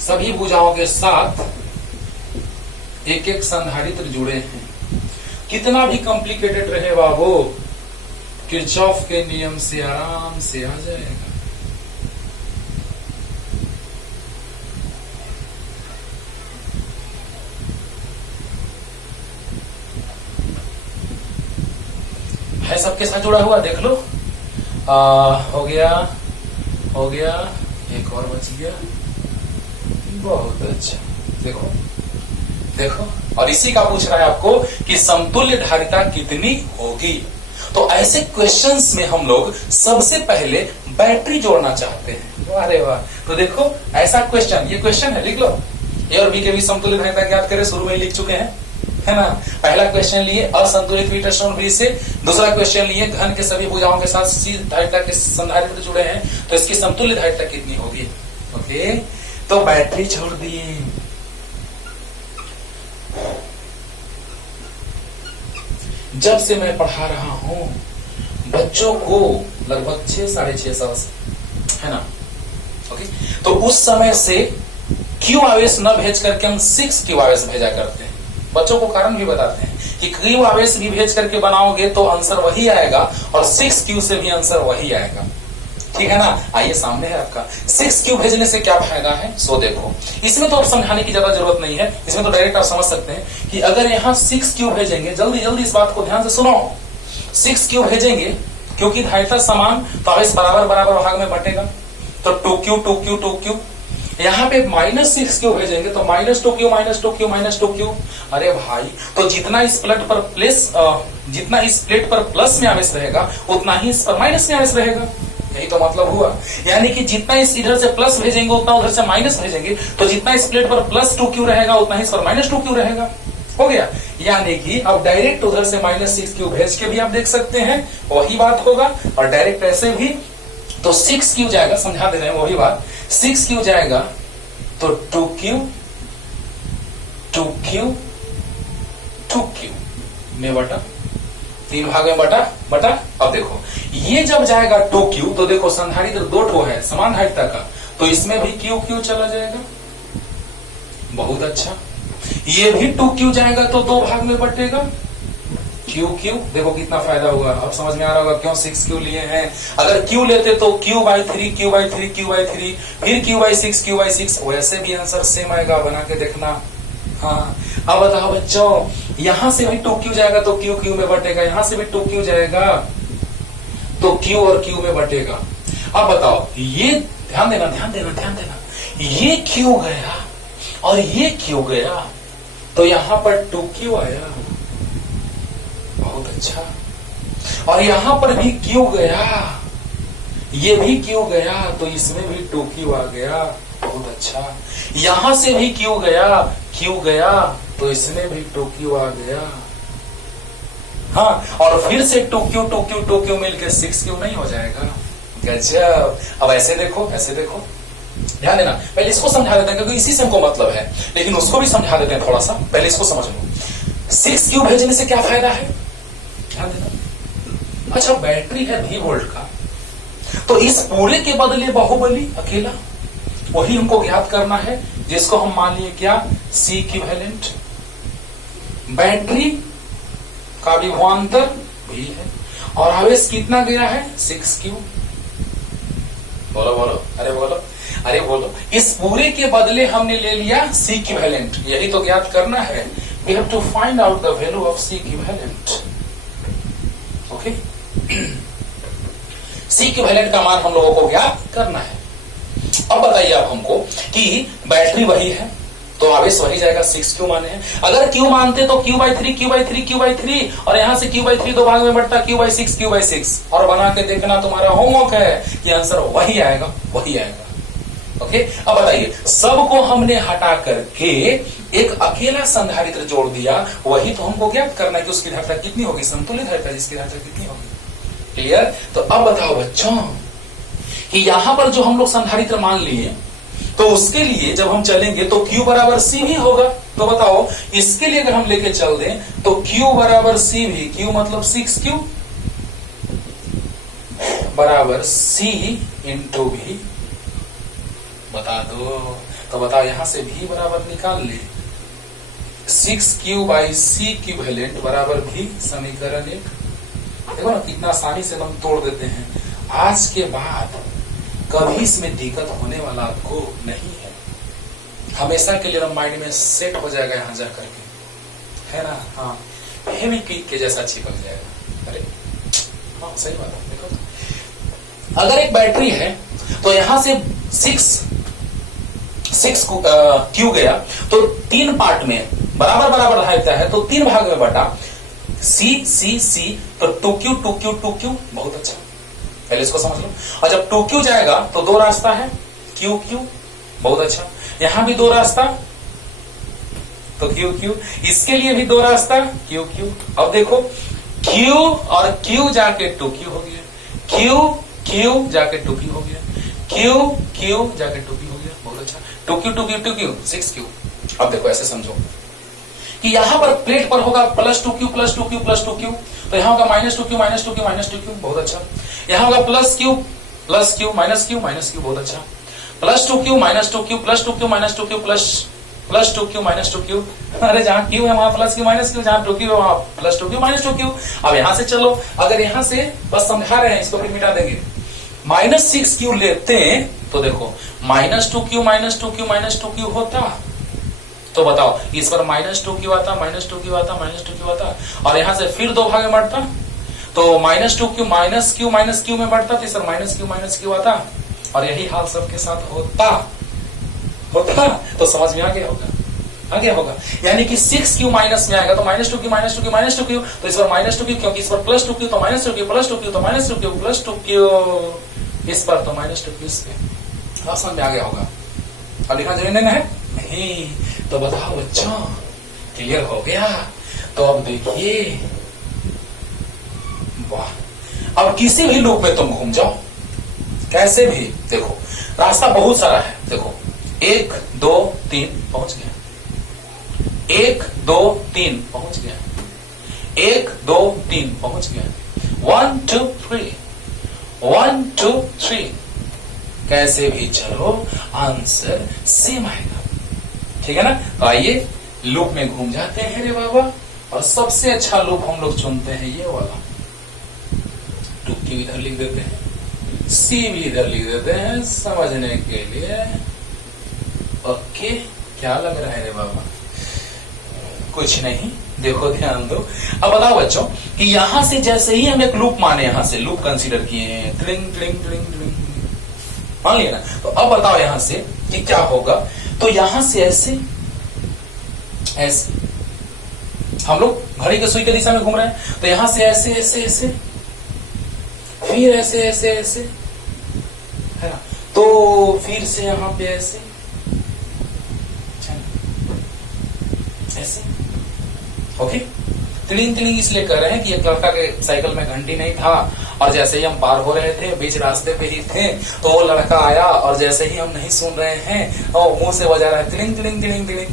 सभी भुजाओं के साथ एक एक संधारित्र जुड़े हैं। कितना भी कॉम्प्लिकेटेड रहे बाबू, किरचॉफ के नियम से आराम से आ जाएगा। है सबके साथ जुड़ा हुआ, देख लो। हो गया, एक और बच गया, बहुत अच्छा। देखो देखो, और इसी का पूछ रहा है आपको कि समतुल्य धारिता कितनी होगी। तो ऐसे क्वेश्चंस में हम लोग सबसे पहले बैटरी जोड़ना चाहते हैं। अरे वाह, तो देखो ऐसा क्वेश्चन, ये क्वेश्चन है, लिख लो। ए और बी के बीच समतुल्य धारिता ज्ञात करें, शुरू में ही लिख चुके हैं, है ना। पहला क्वेश्चन लिए असंतुलित वीटस्टोन ब्रिज से, दूसरा क्वेश्चन लिए घन के सभी भुजाओं के साथ सी धारिता के संधारित्र जुड़े हैं, तो इसकी समतुल्य धारिता कितनी होगी। ओके, तो बैटरी छोड़ दिए। जब से मैं पढ़ा रहा हूं बच्चों को लगभग 6-6.5 साल से, है ना। ओके, तो उस समय से क्यू आवेश न भेज करके हम 6 क्यू आवेश भेजा करते हैं। बच्चों को कारण भी बताते हैं कि क्यू आवेश भी भेज करके बनाओगे तो आंसर वही आएगा और 6 क्यू से भी आंसर वही आएगा, ठीक है ना। आइए सामने है आपका 6 क्यू भेजने से क्या फायदा है, सो देखो। इसमें तो अब समझाने की ज्यादा जरूरत नहीं है, इसमें तो डायरेक्ट आप समझ सकते हैं कि अगर यहाँ 6 क्यू भेजेंगे, जल्दी जल्दी इस बात को ध्यान से सुनो, 6 क्यू भेजेंगे क्योंकि धारिता समान, तो आवेश बराबर बराबर भाग में बटेगा, तो 2Q 2Q 2Q। यहाँ पे -6 क्यू भेजेंगे तो -2Q -2Q -2Q। अरे भाई, तो जितना इस प्लेट पर जितना इस प्लेट पर प्लस में आवेश रहेगा उतना ही इस पर माइनस में आवेश रहेगा, यही तो मतलब हुआ। यानी कि जितना इस इधर से प्लस भेजेंगे उतना उधर से माइनस भेजेंगे, तो जितना इस प्लेट पर +2Q रहेगा उतना ही इस पर -2Q रहेगा, हो गया। यानी कि अब डायरेक्ट उधर से -6Q भेज के भी आप देख सकते हैं, वही बात होगा, और डायरेक्ट ऐसे भी तो 6Q जाएगा, समझा दे रहे हैं वही बात, 6Q जाएगा तो 2Q 2Q 2Q में बटा, 3 भाग में बटा। अब देखो ये जब जाएगा 2Q, तो देखो संधारित्र 2 ठो है समान धारिता का, तो इसमें भी QQ चला जाएगा, बहुत अच्छा। ये भी 2Q जाएगा तो 2 भाग में बटेगा, QQ। देखो कितना फायदा हुआ, अब समझ में आ रहा होगा क्यों 6Q लिए हैं। अगर Q लेते तो Q/3 Q/3 Q/3, फिर Q/6 Q/6, वैसे भी आंसर सेम आएगा, बना के देखना। हाँ, अब बताओ बच्चों, यहां से भी 2Q जाएगा तो QQ में बटेगा, यहां से भी 2Q जाएगा तो Q और Q में बटेगा। अब बताओ, ये ध्यान देना ध्यान देना ध्यान देना, ये Q गया और ये Q गया, तो यहां पर 2Q आया, बहुत अच्छा। और यहां पर भी Q गया, ये भी Q गया, तो इसमें भी 2Q आ गया, बहुत अच्छा। यहां से भी Q गया, तो इसमें भी 2Q आ गया। हाँ, और फिर से 2Q मिलकर 6Q नहीं हो जाएगा, गजब। अब ऐसे देखो, ऐसे देखो, ध्यान देना। पहले इसको समझा देते हैं क्योंकि इसी से हमको मतलब है, लेकिन उसको भी समझा देते हैं थोड़ा सा, पहले इसको समझ लो। 6Q भेजने से क्या फायदा है, ध्यान देना। अच्छा, बैटरी है V वोल्ट का, तो इस पूरे के बदले बाहुबली अकेला, वही हमको ज्ञात करना है, जिसको हम मान लिए क्या, C इक्विवेलेंट। बैटरी का विभवांतर भी है और आवेश कितना गया है, 6Q। बोलो बोलो, अरे बोलो, अरे बोलो। इस पूरे के बदले हमने ले लिया C इक्विवेलेंट, यही तो ज्ञात करना है। We have to find out the value of C equivalent. Okay, C equivalent का मान हम लोगों को ज्ञात करना है। अब बताइए आप हमको कि बैटरी वही है तो आवेश वही जाएगा, 6Q माने हैं। अगर Q मानते तो Q/3 Q/3 Q/3, और यहां से Q/3 2 भाग में बढ़ता, Q/6 Q/6, और बना के देखना, तुम्हारा होमवर्क है कि आंसर वही आएगा, वही आएगा। ओके, अब बताइए, सबको हमने हटा करके एक अकेला संधारित्र जोड़ दिया, वही तो हमको ज्ञात करना है कि उसकी धारिता कितनी होगी, समतुल्य धारिता जिसकी धारिता कितनी होगी। क्लियर? तो अब बताओ बच्चों कि यहां पर जो हम लोग संधारित्र मान लिए, तो उसके लिए जब हम चलेंगे तो Q बराबर C भी होगा। तो बताओ, इसके लिए अगर हम लेके चल दें तो Q बराबर C भी, Q मतलब 6Q बराबर C इंटू V, बता दो। तो बताओ, यहां से V बराबर निकाल ले, 6Q/C इक्विवेलेंट बराबर V, समीकरण 1। देखो ना कितना आसानी से हम तोड़ देते हैं। आज के बाद कभी इसमें दिक्कत होने वाला आपको नहीं है, हमेशा के लिए माइंड में सेट हो जाएगा यहां जाकर के, है ना। हाँ, हेवी क्विक के जैसा चिपक जाएगा। अरे हाँ, सही बात है। देखो, अगर एक बैटरी है तो यहां से 6 क्यू गया तो 3 पार्ट में बराबर बराबर रहता है, तो 3 भाग में बटा सी, तो 2Q 2Q 2Q। बहुत अच्छा, पहले इसको समझ लो। और जब 2Q जाएगा तो 2 रास्ता है, Q Q। बहुत अच्छा, यहां भी 2 रास्ता तो Q Q, इसके लिए भी 2 रास्ता Q Q। अब देखो Q और Q जाके 2Q हो गया, Q Q जाके 2Q हो गया, Q Q जाके 2Q हो गया। बहुत अच्छा, 2Q 2Q 2Q 6Q। अब देखो ऐसे समझो कि यहां पर प्लेट पर होगा +2Q +2Q +2Q, तो यहां होगा -2Q -2Q -2Q। बहुत अच्छा, यहां होगा +Q +Q -Q -Q। बहुत अच्छा, +2Q -2Q +2Q -2Q +2Q -2Q। अरे जहां Q है वहां +Q -Q, जहां 2Q है वहां +2Q -2Q। अब यहां से चलो, अगर यहां से बस समझा रहे हैं, इसको फिर मिटा देंगे। -6Q लेते हैं तो देखो -2Q -2Q -2Q होता, तो बताओ इस पर -2Q आता, -2Q आता, -2Q आता, और यहां से फिर 2 भाग में बढ़ता, तो -2Q -Q में बढ़ता, तो इस पर -Q आता, और यही हाल सबके साथ होता। तो समझ में आ गया होगा। यानी कि 6Q माइनस में आएगा तो -2Q -2Q -2Q, तो इस पर -2Q, क्योंकि इस पर +2Q तो -2Q +2Q तो -2Q +2Q, इस पर तो -2Q इस पे। समझ में आ गया होगा। अब लिखना जरूरी नहीं है, नहीं तो बताओ बच्चों, क्लियर हो गया? तो अब देखिए, वाह। अब किसी भी लूप में तुम घूम जाओ, कैसे भी, देखो रास्ता बहुत सारा है। देखो 1 2 3 पहुंच गया, 1 2 3 पहुंच गया, 1 2 3 पहुंच गया, 1 2 3 1 2 3। कैसे भी चलो आंसर सेम आएगा, ठीक है ना? तो आइए लूप में घूम जाते हैं रे बाबा, और सबसे अच्छा लूप हम लोग चुनते हैं ये वाला। 2Q इधर लिख देते हैं, C भी इधर लिख देते हैं समझने के लिए। ओके, क्या लग रहा है रे बाबा? कुछ नहीं, देखो ध्यान दो। अब बताओ बच्चों कि यहां से जैसे ही हम एक लूप माने, यहां से लूप कंसीडर किए हैं, ट्रिंग ट्रिंग ट्रिंग ट्रिंग, मान लिया ना? तो अब बताओ यहां से कि क्या होगा। तो यहां से ऐसे ऐसे हम लोग घड़ी के सुई के दिशा में घूम रहे हैं, तो यहां से ऐसे ऐसे ऐसे, फिर ऐसे ऐसे ऐसे, है ना? तो फिर से यहां पे ऐसे ऐसे। ओके, तिलिंग तिलिंग इसलिए कर रहे हैं कि एक लड़का के साइकिल में घंटी नहीं था, और जैसे ही हम पार हो रहे थे, बीच रास्ते पे ही थे, तो वो लड़का आया, और जैसे ही हम नहीं सुन रहे हैं और मुंह से बजा रहा है तिलिंग तिलिंग तिलिंग तिलिंग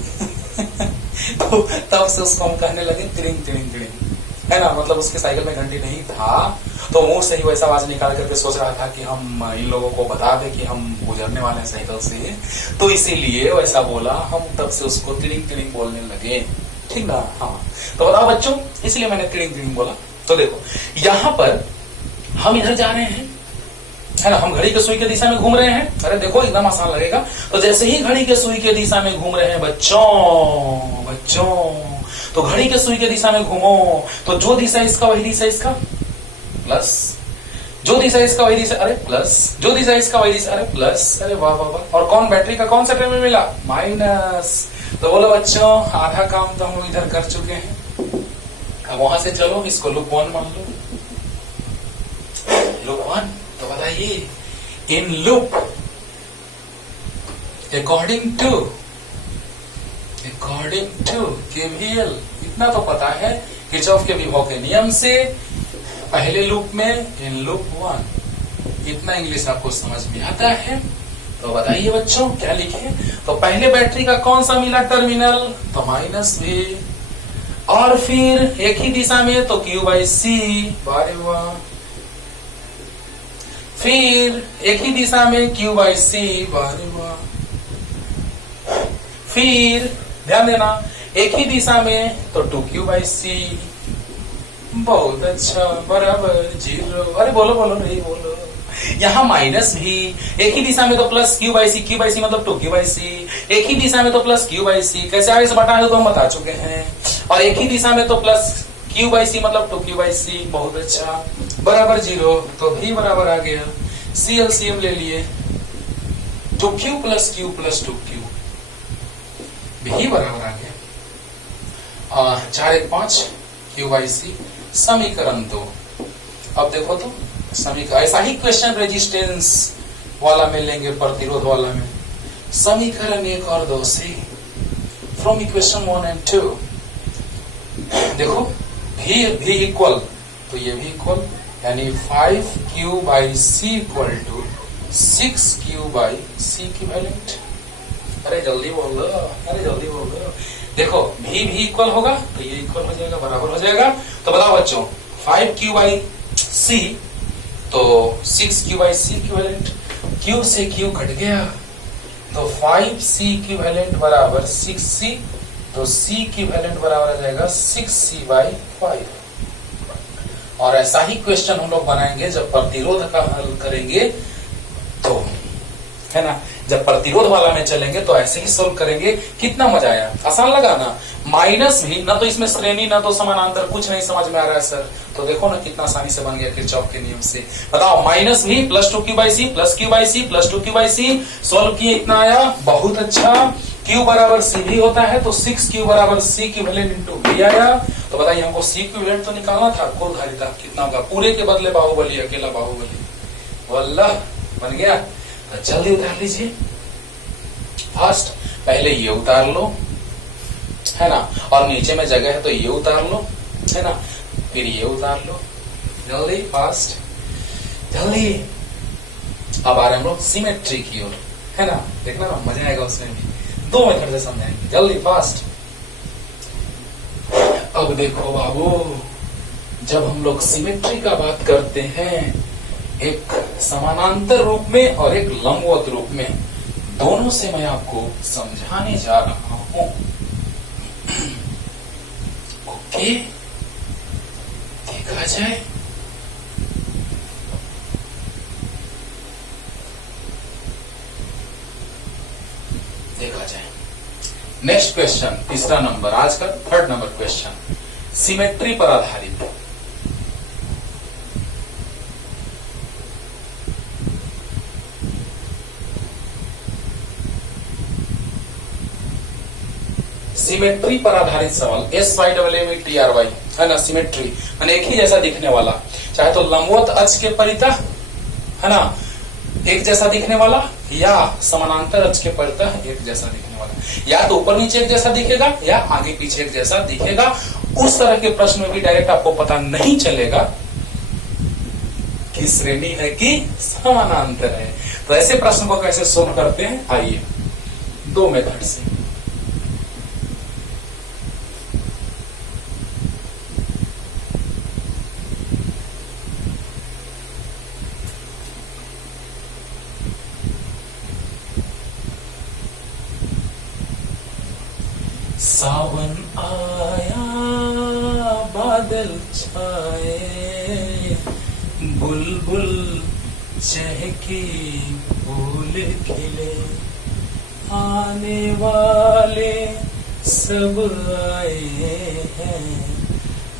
तो तब से उसको हम कहने लगे तिलिंग तिलिंग तिलिंग, है ना? मतलब उसके साइकिल में घंटी नहीं था, तो मुंह से ही वैसा आवाज निकाल करके सोच रहा था कि हम इन लोगों को बता दें कि हम गुजरने वाले हैं साइकिल से, तो इसीलिए वैसा बोला। हम तब से उसको तिलिंग तिलिंग बोलने लगे, ठीक ना? हाँ, तो बताओ बच्चों, इसलिए मैंने तिलिंग तिलिंग बोला। तो देखो यहां पर हम इधर जा रहे हैं, है ना? हम घड़ी के सुई के दिशा में घूम रहे हैं। अरे देखो एकदम आसान लगेगा। तो जैसे ही घड़ी के सुई के दिशा में घूम रहे हैं बच्चों, तो घड़ी के सुई के दिशा में घूमो, तो जो दिशा इसका वही दिशा इसका, प्लस जो दिशा इसका वही दिशा, अरे प्लस जो दिशा इसका वही दिशा, अरे प्लस। अरे वाह वाह वाह। और कौन बैटरी का कौन सा टर्म में मिला? माइनस। तो बोलो बच्चों, आधा काम तो हम लोग इधर कर चुके हैं। अब वहां से चलो, इसको लूप 1 मान लो, लूप 1। तो बताइए, in loop according to KVL, इतना तो पता है किरचॉफ के विभव के नियम से, पहले लूप में इन लूप 1, इतना इंग्लिश आपको समझ में आता है। तो बताइए बच्चों क्या लिखे? तो पहले बैटरी का कौन सा मिला टर्मिनल? तो -V, और फिर एक ही दिशा में तो Q/C, वाह वाह। फिर एक ही दिशा में Q/C, वाह वाह। फिर ध्यान देना, एक ही दिशा में तो 2Q/C, बहुत अच्छा, बराबर 0। अरे बोलो बोलो, नहीं बोलो। यहाँ -V, एक ही दिशा में तो +Q/C, Q/C मतलब 2Q/C, एक ही दिशा में तो +Q/C, कैसे आगे से बटा दो तो हम बता चुके हैं, और एक ही दिशा में तो +Q/C मतलब 2Q/C, बहुत अच्छा, बराबर 0। तो भी बराबर आ गया। CLCM ले लिए, 2q plus q plus 2q भी बराबर आ गया 4 1 5 q बाई सी समीकरण 2। अब देखो तो समीकरण ऐसा ही क्वेश्चन रेजिस्टेंस वाला में लेंगे, प्रतिरोध वाला में। समीकरण 1 और 2 से फ्रॉम इक्वेशन 1 एंड 2 देखो भी इक्वल, तो ये भी इक्वल, यानी 5q by C equal to 6q by C equivalent. अरे जल्दी बोल लो, अरे जल्दी बोल लो। देखो भी इक्वल होगा तो ये इक्वल हो जाएगा, बराबर हो जाएगा। तो बताओ बच्चों 5q बाई सी तो 6q by C equivalent, q से q कट गया तो 5c इक्विवेलेंट बराबर 6c, तो c इक्विवेलेंट बराबर आ जाएगा 6c बाई 5। और ऐसा ही क्वेश्चन हम लोग बनाएंगे जब प्रतिरोध का हल करेंगे, तो है ना, जब प्रतिरोध वाला में चलेंगे तो ऐसे ही सोल्व करेंगे। कितना मजा आया, आसान लगा ना। माइनस भी ना, तो इसमें श्रेणी ना तो समानांतर, कुछ नहीं समझ में आ रहा है सर, तो देखो ना कितना आसानी से बन गया किरचॉफ के नियम से। बताओ माइनस भी plus 2q by C plus q by C plus 2q by C, solve किए इतना आया, बहुत अच्छा। q बराबर c भी होता है तो 6q बराबर c इक्विवेलेंट इनटू v आया। तो बताइए हमको c इक्विवेलेंट तो निकालना था, कुल धारिता कितना होगा, पूरे के बदले बाहुबली, अकेला बाहुबली, वल्लाह बन गया। तो जल्दी उतार लीजिए फास्ट, पहले ये उतार लो है ना, और नीचे में जगह है तो ये उतार लो है ना, फिर ये उतार लो, जल्दी फास्ट जल्दी। अब आ रहे हम लोग सिमेट्री की ओर, है ना, देखना ना मजा आएगा उसमें भी, 2 मेथड से समझाएंगे, जल्दी फास्ट। अब देखो बाबू, जब हम लोग सिमेट्री का बात करते हैं, एक समानांतर रूप में और एक लंबवत रूप में, दोनों से मैं आपको समझाने जा रहा हूं। ओके, देखा जाए। देखा जाए नेक्स्ट क्वेश्चन, तीसरा नंबर, आज का 3rd नंबर क्वेश्चन, सिमेट्री पर आधारित। सिमेट्री पर आधारित सवाल, SYMMETRY है ना, सिमेट्री माने एक ही जैसा दिखने वाला, चाहे तो लंबवत अक्ष के परितः है ना एक जैसा दिखने वाला, या समानांतर अक्ष के परितः एक जैसा दिखने वाला, या तो ऊपर नीचे एक जैसा दिखेगा या आगे पीछे एक जैसा दिखेगा। उस तरह के प्रश्न में भी डायरेक्ट आपको पता नहीं चलेगा कि श्रेणी है कि समानांतर है। तो ऐसे प्रश्न को कैसे सोल्व करते हैं, आइए 2 मेथड से। सावन आया बादल छाए, बुलबुल चहके फूल खिले, आने वाले सब आए हैं,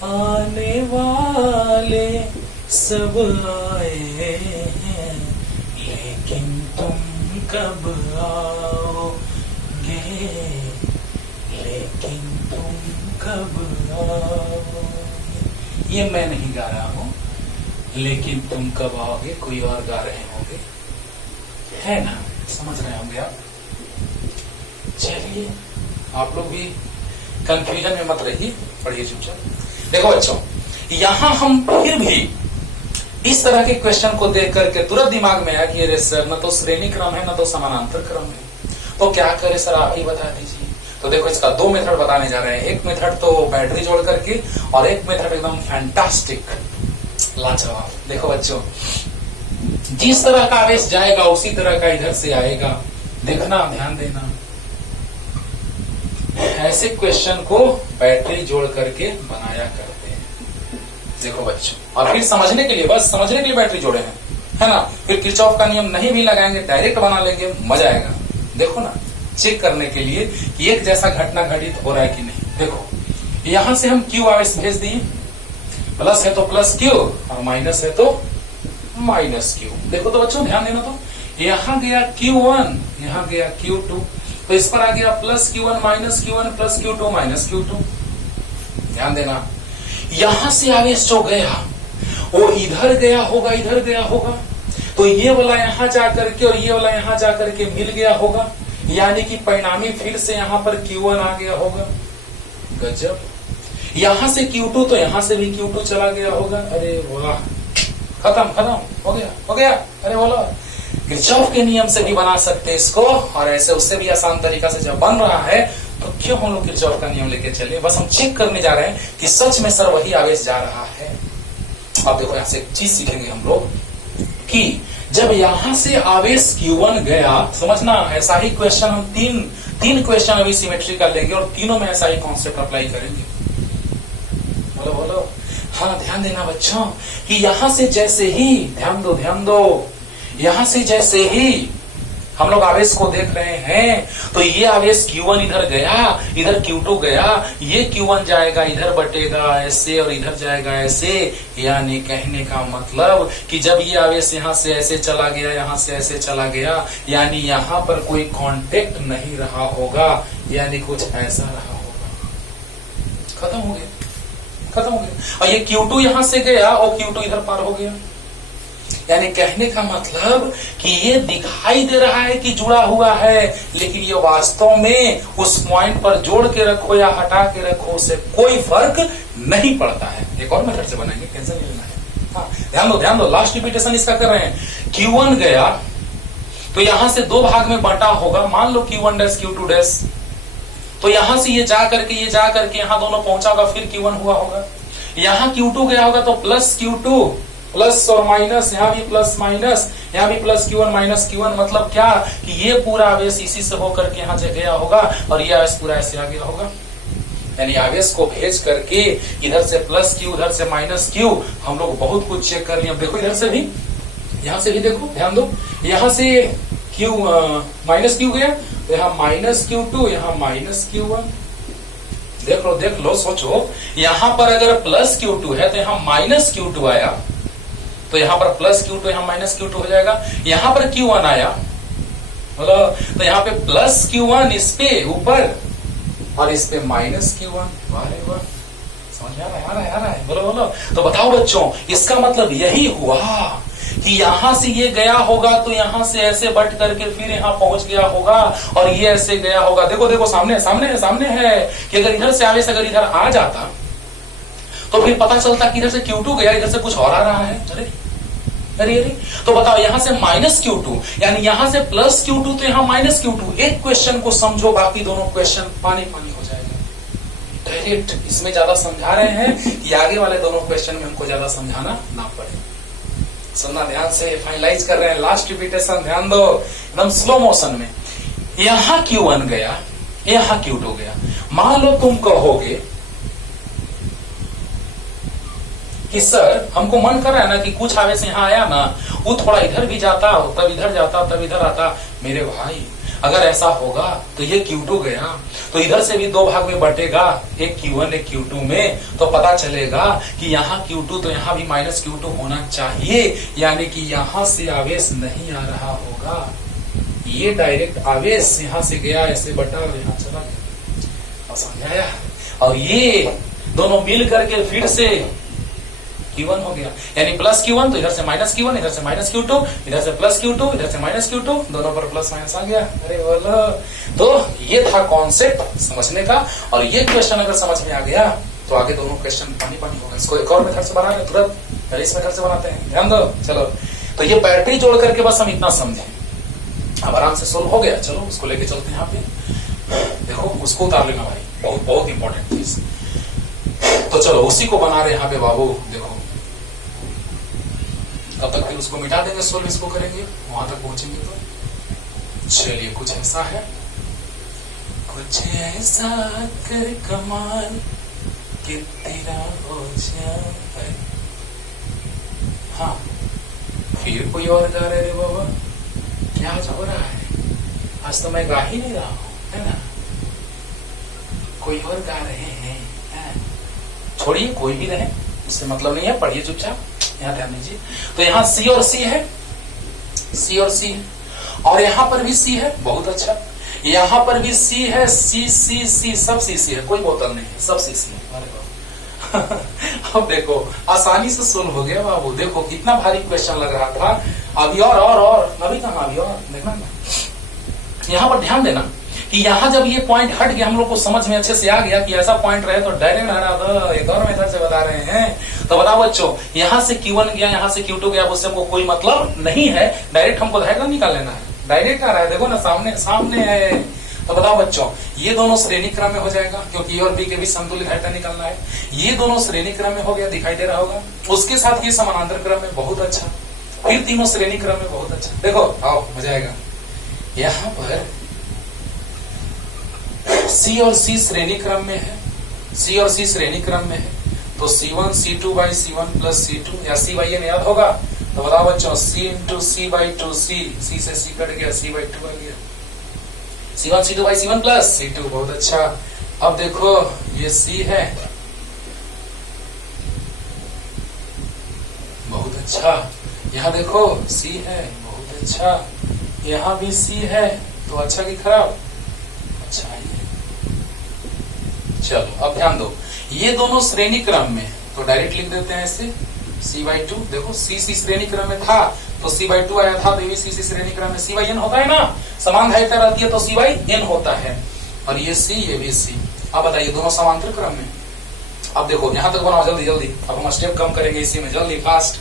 आने वाले सब आए हैं, लेकिन तुम कब आओगे, लेकिन तुम कब आओगे। ये मैं नहीं गा रहा हूं, लेकिन तुम कब आओगे कोई और गा रहे होंगे, है ना, समझ रहे होंगे आप। चलिए आप लोग भी कंफ्यूजन में मत रहिए, पढ़िए चुपचाप। देखो बच्चों, यहां हम फिर भी इस तरह के क्वेश्चन को देख करके तुरंत दिमाग में आया कि अरे सर न तो श्रेणी क्रम है न तो समानांतर क्रम है, तो क्या करे सर आप ही बता दीजिए। तो देखो इसका 2 मेथड बताने जा रहे हैं। एक मेथड तो बैटरी जोड़ करके, और एक मेथड एकदम फैंटास्टिक, लाजवाब। देखो बच्चों, जिस तरह का आवेश जाएगा उसी तरह का इधर से आएगा, देखना, ध्यान देना। ऐसे क्वेश्चन को बैटरी जोड़ करके बनाया करते हैं। देखो बच्चों, और फिर समझने के लिए, बस समझने के लिए बैटरी जोड़े हैं, है ना। फिर किरचॉफ का नियम नहीं भी लगाएंगे, डायरेक्ट बना लेंगे, मजा आएगा। देखो ना, चेक करने के लिए कि एक जैसा घटना घटित हो रहा है कि नहीं। देखो यहां से हम क्यू आवेश भेज दिए, प्लस है तो प्लस क्यू और माइनस है तो माइनस क्यू। देखो तो बच्चों ध्यान देना, तो यहां गया Q1, यहां गया Q2, तो इस पर आ गया plus Q1 minus Q1 plus Q2 minus Q2। ध्यान देना, यहां से आवेश जो गया वो इधर गया होगा, इधर गया होगा, तो ये वाला यहां जाकर के और ये वाला यहां जाकर के मिल गया होगा, यानी कि परिणामी फिर से यहां पर Q1 आ गया होगा। गजब। यहां से Q2 तो यहां से भी Q2 चला गया होगा। अरे वाह, खत्म खत्म हो गया, हो गया। अरे बोलो, किरचॉफ के नियम से भी बना सकते हैं इसको, और ऐसे उससे भी आसान तरीका से जब बन रहा है तो क्यों हम लोग किरचॉफ का नियम लेके चले। बस हम चेक करने जा रहे हैं कि सच में सर वही आवेश जा रहा है। अब देखो यहां से एक चीज सीखेंगे हम लोग कि जब यहां से आवेश Q1 गया, समझना ऐसा ही क्वेश्चन हम तीन क्वेश्चन अभी सिमेट्री कर लेंगे और तीनों में ऐसा ही कॉन्सेप्ट अप्लाई करेंगे। बोलो बोलो। हाँ, ध्यान देना बच्चों कि यहां से जैसे ही, ध्यान दो, यहां से जैसे ही हम लोग आवेश को देख रहे हैं तो ये आवेश Q1 इधर गया, इधर Q2 गया, ये Q1 जाएगा इधर बटेगा ऐसे और इधर जाएगा ऐसे, यानी कहने का मतलब कि जब ये आवेश यहां से ऐसे चला गया, यहां से ऐसे चला गया, यानी यहां पर कोई कांटेक्ट नहीं रहा होगा, यानी कुछ ऐसा रहा होगा। खत्म हो गया, खत्म हो गया। और ये Q2 यहां से गया और Q2 इधर पार हो गया, यानी कहने का मतलब कि ये दिखाई दे रहा है कि जुड़ा हुआ है, लेकिन ये वास्तव में उस पॉइंट पर जोड़ के रखो या हटा के रखो, उससे कोई फर्क नहीं पड़ता है। एक और मेथड से बनाएंगे, टेंशन नहीं लेना है। हाँ, ध्यान दो, लास्ट रिपीटेशन इसका कर रहे हैं। Q1 गया तो यहां से दो भाग में बंटा होगा, मान लो Q1 डैश Q2 डैश, तो यहां से ये जा करके यहां दोनों पहुंचा होगा, फिर Q1 हुआ होगा। यहां Q2 गया होगा तो प्लस Q2, प्लस और माइनस, यहां भी प्लस माइनस, यहां भी प्लस Q1 माइनस Q1, मतलब क्या कि ये पूरा आवेश इसी से होकर के यहां गया होगा और ये आवेश पूरा ऐसे आ गया होगा। यानी आवेश को भेज करके इधर से प्लस Q, उधर से माइनस Q, हम लोग बहुत कुछ चेक कर लिए। अब देखो इधर से भी, यहां से भी देखो, ध्यान दो, यहां से Q माइनस Q गया तो यहां माइनस Q2, यहां माइनस Q1। देख लो, सोचो, यहां पर अगर प्लस Q2 है तो यहां माइनस Q2 आया, तो यहां पर प्लस Q2 यहां माइनस Q2 हो जाएगा। यहां पर Q1 आया, बोलो, तो यहां पे प्लस Q1 इस पे ऊपर और इस पे माइनस Q1। वाह रे वाह, समझ आ रहा है, बोलो। तो बताओ बच्चों, इसका मतलब यही हुआ कि यहां से ये गया होगा तो यहां से ऐसे बट करके फिर यहां पहुंच गया होगा और ये ऐसे गया होगा। देखो सामने है कि अगर इधर से आवेश अगर इधर आ जाता तो फिर पता चलता कि इधर से Q2 गया, इधर से कुछ और आ रहा है। अरे तो बताओ, यहां से माइनस Q2 यानी यहां से प्लस Q2 तो यहां माइनस Q2। एक क्वेश्चन को समझो, बाकी दोनों क्वेश्चन पानी हो जाएगा डायरेक्ट। इसमें ज्यादा समझा रहे हैं कि आगे वाले दोनों क्वेश्चन में हमको ज्यादा समझाना ना पड़े। सुनना ध्यान से, फाइनलाइज कर रहे हैं, लास्ट रिपीटेशन ध्यान दो, एकदम स्लो मोशन में। यहां Q1 गया, यहां Q2 गया। मान लो तुम कहोगे कि सर हमको मन कर रहा है ना कि कुछ आवेश यहां आया ना, वो थोड़ा इधर भी जाता, तब इधर जाता, तब इधर आता। मेरे भाई, अगर ऐसा होगा तो ये Q2 गया तो इधर से भी दो भाग में बटेगा, एक Q1 एक Q2 में, तो पता चलेगा कि यहाँ Q2 तो यहाँ भी माइनस Q2 होना चाहिए, यानी कि यहां से आवेश नहीं आ रहा होगा। ये डायरेक्ट आवेश यहां से गया, ऐसे बटा और यहां चला गया। समझ आया? और ये दोनों मिल करके फिर से Q1 हो गया, यानी प्लस Q1 तो इधर से माइनस Q1, इधर से माइनस Q2, इधर से प्लस Q2, इधर से माइनस Q2, दोनों पर प्लस माइनस आ गया। अरे बोलो, तो ये था कॉन्सेप्ट समझने का, और ये क्वेश्चन अगर समझ में आ गया तो आगे दोनों क्वेश्चन पानी होगा। इसको एक और मेथड से बना रहे, तुरंत पहले इस मेथड से बनाते हैं, ध्यान दो। चलो, तो ये बैटरी जोड़ करके बस हम इतना समझे, अब आराम से सोल्व हो गया। चलो उसको लेके चलते हैं यहाँ पे, देखो उसको उतार लेना भाई, बहुत इंपॉर्टेंट चीज। तो चलो उसी को बना रहे यहाँ पे बाबू, देखो कब तक फिर उसको मिटा देंगे, सोल्व इसको करेंगे, वहां तक पहुंचेंगे। तो चलिए कुछ ऐसा है, कुछ ऐसा कर कमाल कि तेरा हो जाए। हाँ, फिर कोई और गा रहे बाबा, क्या हो रहा है? आज तो मैं गा ही नहीं रहा हूं, है ना, कोई और गा रहे हैं। छोड़िए, कोई भी रहे, इससे मतलब नहीं है, पढ़िए चुपचाप, यहाँ ध्यान दीजिए। तो यहाँ C और C है, C और C है, और यहाँ पर भी सी है, बहुत अच्छा। यहाँ पर भी सी है, सी सी सी सब सी सी है, कोई बोतल नहीं है, सब सी सी है। अरे बाबू अब देखो आसानी से सोल्व हो गया बाबू। देखो कितना भारी क्वेश्चन लग रहा था। अभी और अभी कहाँ, अभी और देखना ना। यहाँ पर ध्यान देना कि यहाँ जब ये पॉइंट हट गया, हम लोग को समझ में अच्छे से आ गया कि ऐसा पॉइंट रहे तो डायरेक्ट हटा दो। एक और मेथड से बता रहे हैं। तो बताओ बच्चों, यहाँ से Q1 गया, यहाँ से Q2 गया, उससे हमको कोई मतलब नहीं है। डायरेक्ट हमको डायग्राम निकाल लेना है। डायरेक्ट आ रहा है, देखो ना, सामने सामने है। तो बताओ बच्चों, ये दोनों श्रेणी क्रम में हो जाएगा, क्योंकि ए और बी के बीच समतुल्य धारिता निकालना है। ये दोनों श्रेणी क्रम में हो गया, दिखाई दे रहा होगा। उसके साथ ये समानांतर क्रम में, बहुत अच्छा। फिर तीनों श्रेणी क्रम में, बहुत अच्छा। देखो आओ, मजा आएगा। यहाँ पर C और C श्रेणी क्रम में है, C और C श्रेणी क्रम में है। तो C1 C2 by C1 plus C2 या C by N याद होगा। तो बताओ बच्चों, C into C by 2C, C से C कट गया, C by 2 आ गया। C1 C2 by C1 plus C2, बहुत अच्छा। अब देखो ये C है, बहुत अच्छा। यहाँ देखो C है, बहुत अच्छा। यहाँ भी C है, तो अच्छा कि खराब? अच्छा ही है। चलो अब ध्यान दो, ये दोनों श्रेणी क्रम में, तो डायरेक्ट लिख देते हैं ऐसे C/2। देखो C श्रेणी क्रम में था तो C/2 आया था, तो C श्रेणी क्रम में C/N होता है ना, समान धारिता रहती है तो C/N होता है। और ये C, ये भी C। अब बताइए दोनों समांतर क्रम में। अब देखो यहां तक बनाओ जल्दी जल्दी। अब हम स्टेप कम करेंगे इसी में, जल्दी फास्ट।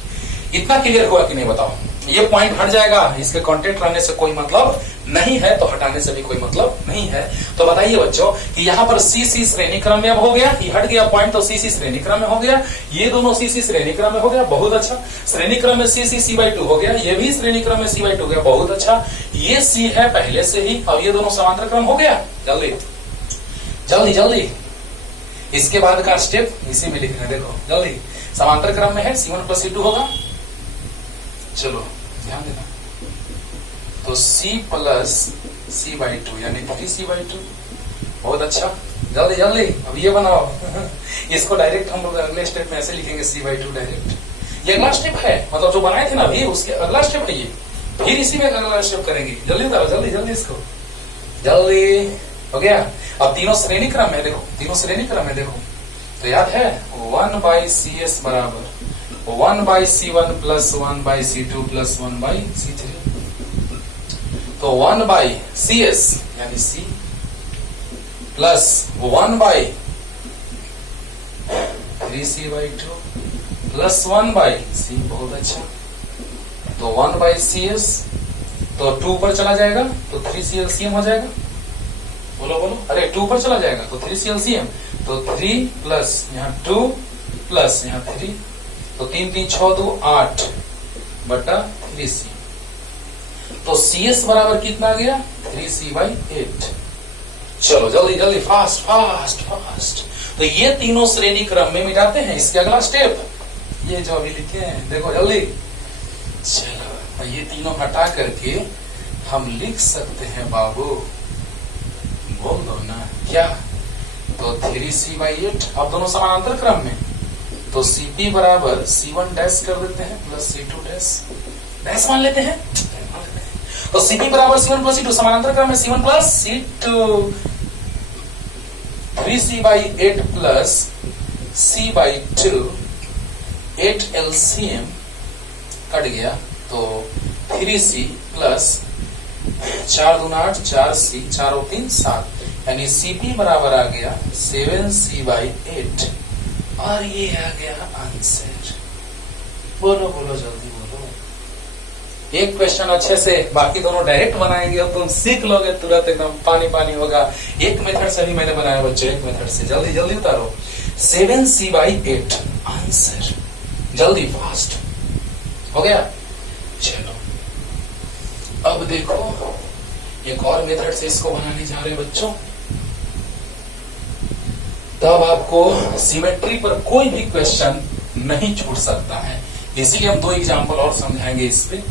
इतना क्लियर हुआ कि नहीं बताओ? ये पॉइंट हट जाएगा, इसके कांटेक्ट रहने से कोई मतलब नहीं है, तो हटाने से भी कोई मतलब नहीं है। तो बताइए बच्चों कि यहाँ पर C श्रेणी क्रम में अब हो गया, ये हट गया पॉइंट तो C श्रेणी क्रम में हो गया। ये दोनों C श्रेणी क्रम में हो गया, बहुत अच्छा। श्रेणी क्रम में C C/2 हो गया, ये भी श्रेणी क्रम में C/2 हो गया, बहुत अच्छा। ये C है पहले से ही, अब ये दोनों समांतर क्रम हो गया। जल्दी जल्दी जल्दी, इसके बाद का स्टेप इसी में लिखना है। देखो जल्दी, समांतर क्रम में है, C1 plus C2 होगा। चलो ध्यान देना, तो C plus C/2 यानी 3C/2, बहुत अच्छा। जल्दी जल्दी अब ये बनाओ इसको डायरेक्ट हम लोग अगले स्टेप में ऐसे लिखेंगे C/2 डायरेक्ट। ये अगला स्टेप है, मतलब जो बनाए थे ना अभी, उसके अगला स्टेप है ये। फिर इसी में अगला स्टेप करेंगे। जल्दी उतारो, जल्दी जल्दी इसको, जल्दी। हो गया। अब तीनों श्रेणी क्रम में, देखो तीनों श्रेणी क्रम में। देखो तो याद है 1/CS बराबर 1/C1 plus 1/C2 plus 1/C3। तो 1/CS यानी C plus 1/3C/2 plus 1/C, बहुत अच्छा। तो 1/CS तो 2 पर चला जाएगा तो 3C LCM हो जाएगा। बोलो बोलो, अरे 2 पर चला जाएगा तो 3C LCM, तो 3 प्लस यहाँ 2 प्लस यहाँ 3, तो 3 3 6 2 8 बटा 3C। तो CS बराबर कितना आ गया? 3C/8। चलो जल्दी जल्दी, फास्ट फास्ट फास्ट। तो ये तीनों श्रेणी क्रम में मिटाते हैं। इसके अगला स्टेप ये जो अभी लिखे हैं, देखो जल्दी। चलो ये तीनों हटा करके हम लिख सकते हैं बाबू, बोल दो ना क्या? तो 3C/8। अब दोनों समानांतर क्रम में, तो CP बराबर C1 डैश कर देते हैं प्लस C2 डैश, डैश मान लेते हैं। तो CP बराबर C1 प्लस C2, समानांतर क्रम में C1 plus C2। 3C/8 plus C/2, 8 LCM cut गया तो 3C प्लस 4 दूना 8, 4C, 4 और 3 7, यानी CP बराबर आ गया 7C/8। और ये आ गया आंसर। बोलो बोलो जल्दी बोलो। एक क्वेश्चन अच्छे से, बाकी दोनों डायरेक्ट बनाएंगे और तुम सीख लोगे तुरंत, एकदम पानी पानी होगा। एक मेथड से भी मैंने बनाया बच्चों, एक मेथड से। जल्दी जल्दी उतारो। 7C/8 आंसर, जल्दी फास्ट। हो गया। चलो अब देखो एक और मेथड से इसको बनाने जा रहे हैं बच्चों। तब आपको सिमेट्री पर कोई भी क्वेश्चन नहीं छूट सकता है। इसीलिए हम 2 एग्जांपल और समझाएंगे इस पे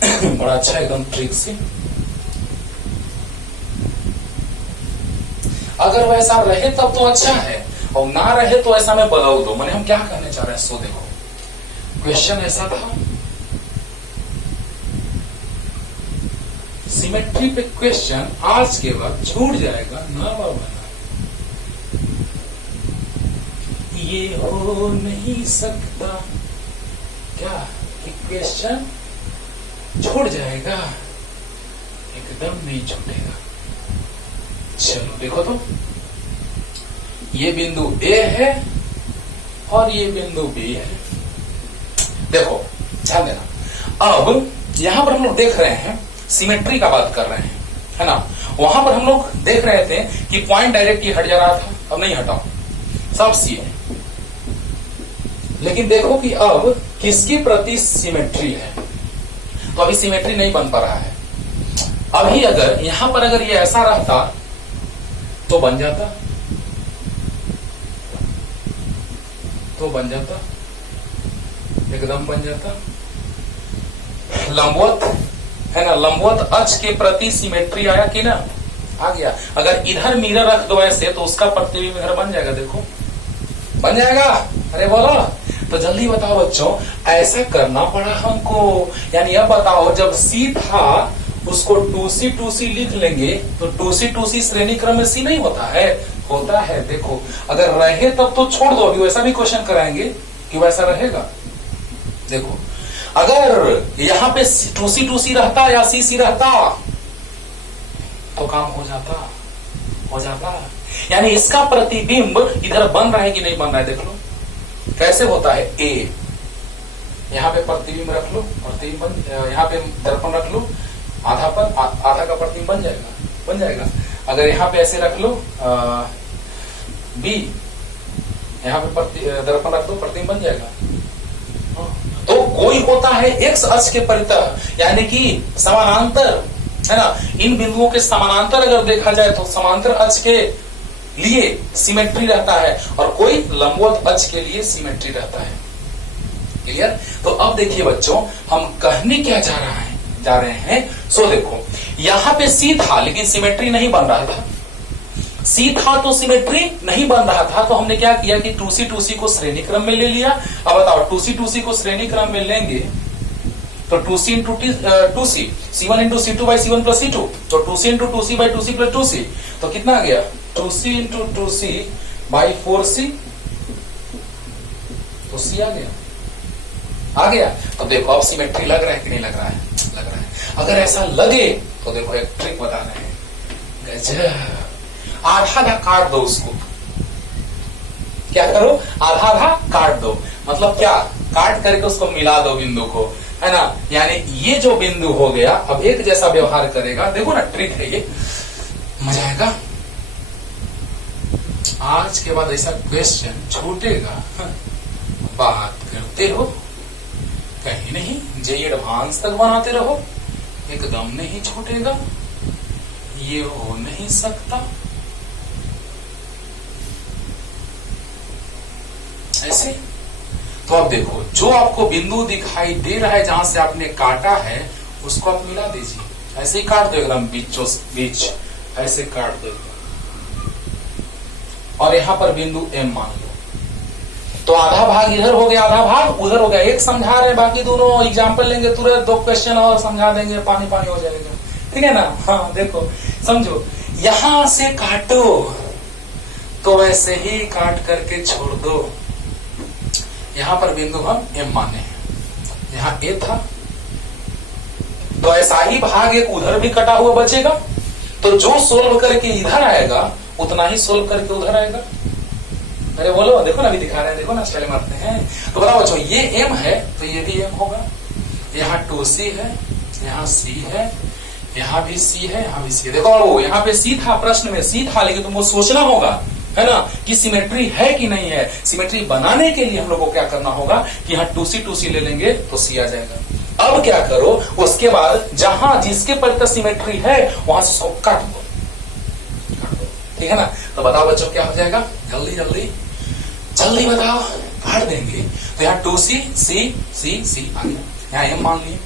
बड़ा अच्छा एकदम ट्रिक से। अगर वैसा रहे तब तो अच्छा है, और ना रहे तो ऐसा में बदल दो। मैंने हम क्या करने चाह रहे हैं, सो देखो क्वेश्चन ऐसा था, सिमेट्री पे क्वेश्चन आज के बाद छूट जाएगा ना बाबा। ये हो नहीं सकता क्या कि क्वेश्चन छूट जाएगा, एकदम नहीं छूटेगा। चलो देखो तो, ये बिंदु ए है और ये बिंदु बी है। देखो ध्यान देना, अब यहां पर हम लोग देख रहे हैं सिमेट्री का बात कर रहे हैं, है ना। वहां पर हम लोग देख रहे थे कि पॉइंट डायरेक्ट ही हट जा रहा था, अब नहीं हटा, सब सी है। लेकिन देखो कि अब किसकी प्रति सिमेट्री है, तो अभी सिमेट्री नहीं बन पा रहा है। अभी अगर यहां पर अगर ये ऐसा रहता तो बन जाता, तो बन जाता, एकदम बन जाता। लंबवत है ना, लंबवत अक्ष के प्रति सिमेट्री आया कि ना, आ गया। अगर इधर मिरर रख दो ऐसे तो उसका प्रतिबिंब इधर बन जाएगा, देखो बन जाएगा। अरे बोलो तो जल्दी बताओ बच्चों, ऐसा करना पड़ा हमको। यानी अब बताओ, जब सी था उसको 2C 2C लिख लेंगे तो 2C 2C श्रेणी क्रम में सी नहीं होता है, होता है। देखो अगर रहे तब तो छोड़ दो, अभी वैसा भी क्वेश्चन कराएंगे कि वैसा रहेगा। देखो अगर यहां पे 2C 2C रहता या CC रहता तो काम हो जाता, हो जाता। यानी इसका प्रतिबिंब इधर बन रहा है कि नहीं बन रहा है, देख लो कैसे होता है। ए यहां पे प्रतिबिंब रख लो, प्रतिबिंब यहां पे दर्पण रख लो, आधा पर आधा का प्रतिबिंब बन जाएगा, बन जाएगा। अगर यहां पे ऐसे रख लो बी, यहां पे दर्पण रख दो, प्रतिबिंब बन जाएगा। तो कोई होता है एक्स अक्ष के परितः, यानी कि समानांतर, है ना। इन बिंदुओं के समानांतर अगर देखा जाए तो समांतर अक्ष के लिए सिमेट्री रहता है और कोई लंबवत अक्ष के लिए सिमेट्री रहता है। क्लियर। तो अब देखिए बच्चों, हम कहने क्या जा रहे हैं। सो देखो यहां पे सी था लेकिन सिमेट्री नहीं बन रहा था, सी था तो सिमेट्री नहीं बन रहा था। तो हमने क्या किया कि 2C 2C को श्रेणी क्रम में ले लिया। अब बताओ 2C 2C को श्रेणी क्रम में लेंगे तो 2C into 2C, C1 into C2 by C1 plus C2, तो 2C into 2C by 2C plus 2C, तो कितना आ गया 2C into 2C by 4C, तो C आ गया। तो देखो अब सिमेट्री लग रहा है कि नहीं लग रहा है, लग रहा है। अगर ऐसा लगे तो देखो एक ट्रिक बता रहे हैं, गजब। आधा आधा काट दो उसको, क्या करो आधा आधा काट दो, मतलब क्या, काट करके उसको मिला दो बिंदु को, है ना। यानी ये जो बिंदु हो गया अब एक जैसा व्यवहार करेगा। देखो ना ट्रिक है ये, मजा आएगा। आज के बाद ऐसा क्वेश्चन छूटेगा, बात करते हो कहीं नहीं, जे एडवांस तक बनाते रहो, एकदम नहीं छूटेगा। ये हो नहीं सकता ऐसे। तो अब देखो जो आपको बिंदु दिखाई दे रहा है जहां से आपने काटा है उसको आप मिला दीजिए, ऐसे ही काट दो एकदम बीच ऐसे काट दो और यहां पर बिंदु M मान लो। तो आधा भाग इधर हो गया, आधा भाग उधर हो गया। एक समझा रहे, बाकी दोनों एग्जाम्पल लेंगे तुरंत, 2 क्वेश्चन और समझा देंगे, पानी पानी हो जाएगा। ठीक है ना। हाँ देखो समझो, यहां से काटो तो वैसे ही काट करके छोड़ दो। यहां पर बिंदु हम M माने हैं, यहां A था तो ऐसा ही भाग एक उधर भी कटा हुआ बचेगा। तो जो सोल्व करके इधर आएगा उतना ही सोल्व करके उधर आएगा। अरे बोलो, देखो ना अभी दिखा रहे हैं, देखो ना स्टाइल मारते हैं। तो बताओ बच्चों, ये M है तो ये भी M होगा। यहाँ 2C है, यहाँ C है, यहाँ भी C है, यहाँ भी C है। देखो वो यहाँ पे C था, प्रश्न में C था, लेकिन तुमको सोचना होगा, है ना, कि सिमेट्री है कि नहीं है। सिमेट्री बनाने के लिए हम लोग को क्या करना होगा कि यहाँ 2C 2C ले लेंगे तो C आ जाएगा। अब क्या करो, उसके बाद जहां जिसके पर सिमेट्री है वहां से उसको काट दो, ठीक है ना। तो बताओ बच्चों क्या हो जाएगा, जल्दी जल्दी जल्दी बताओ। काट देंगे तो यहाँ 2C C C C आ गया, यहाँ M मान लिए।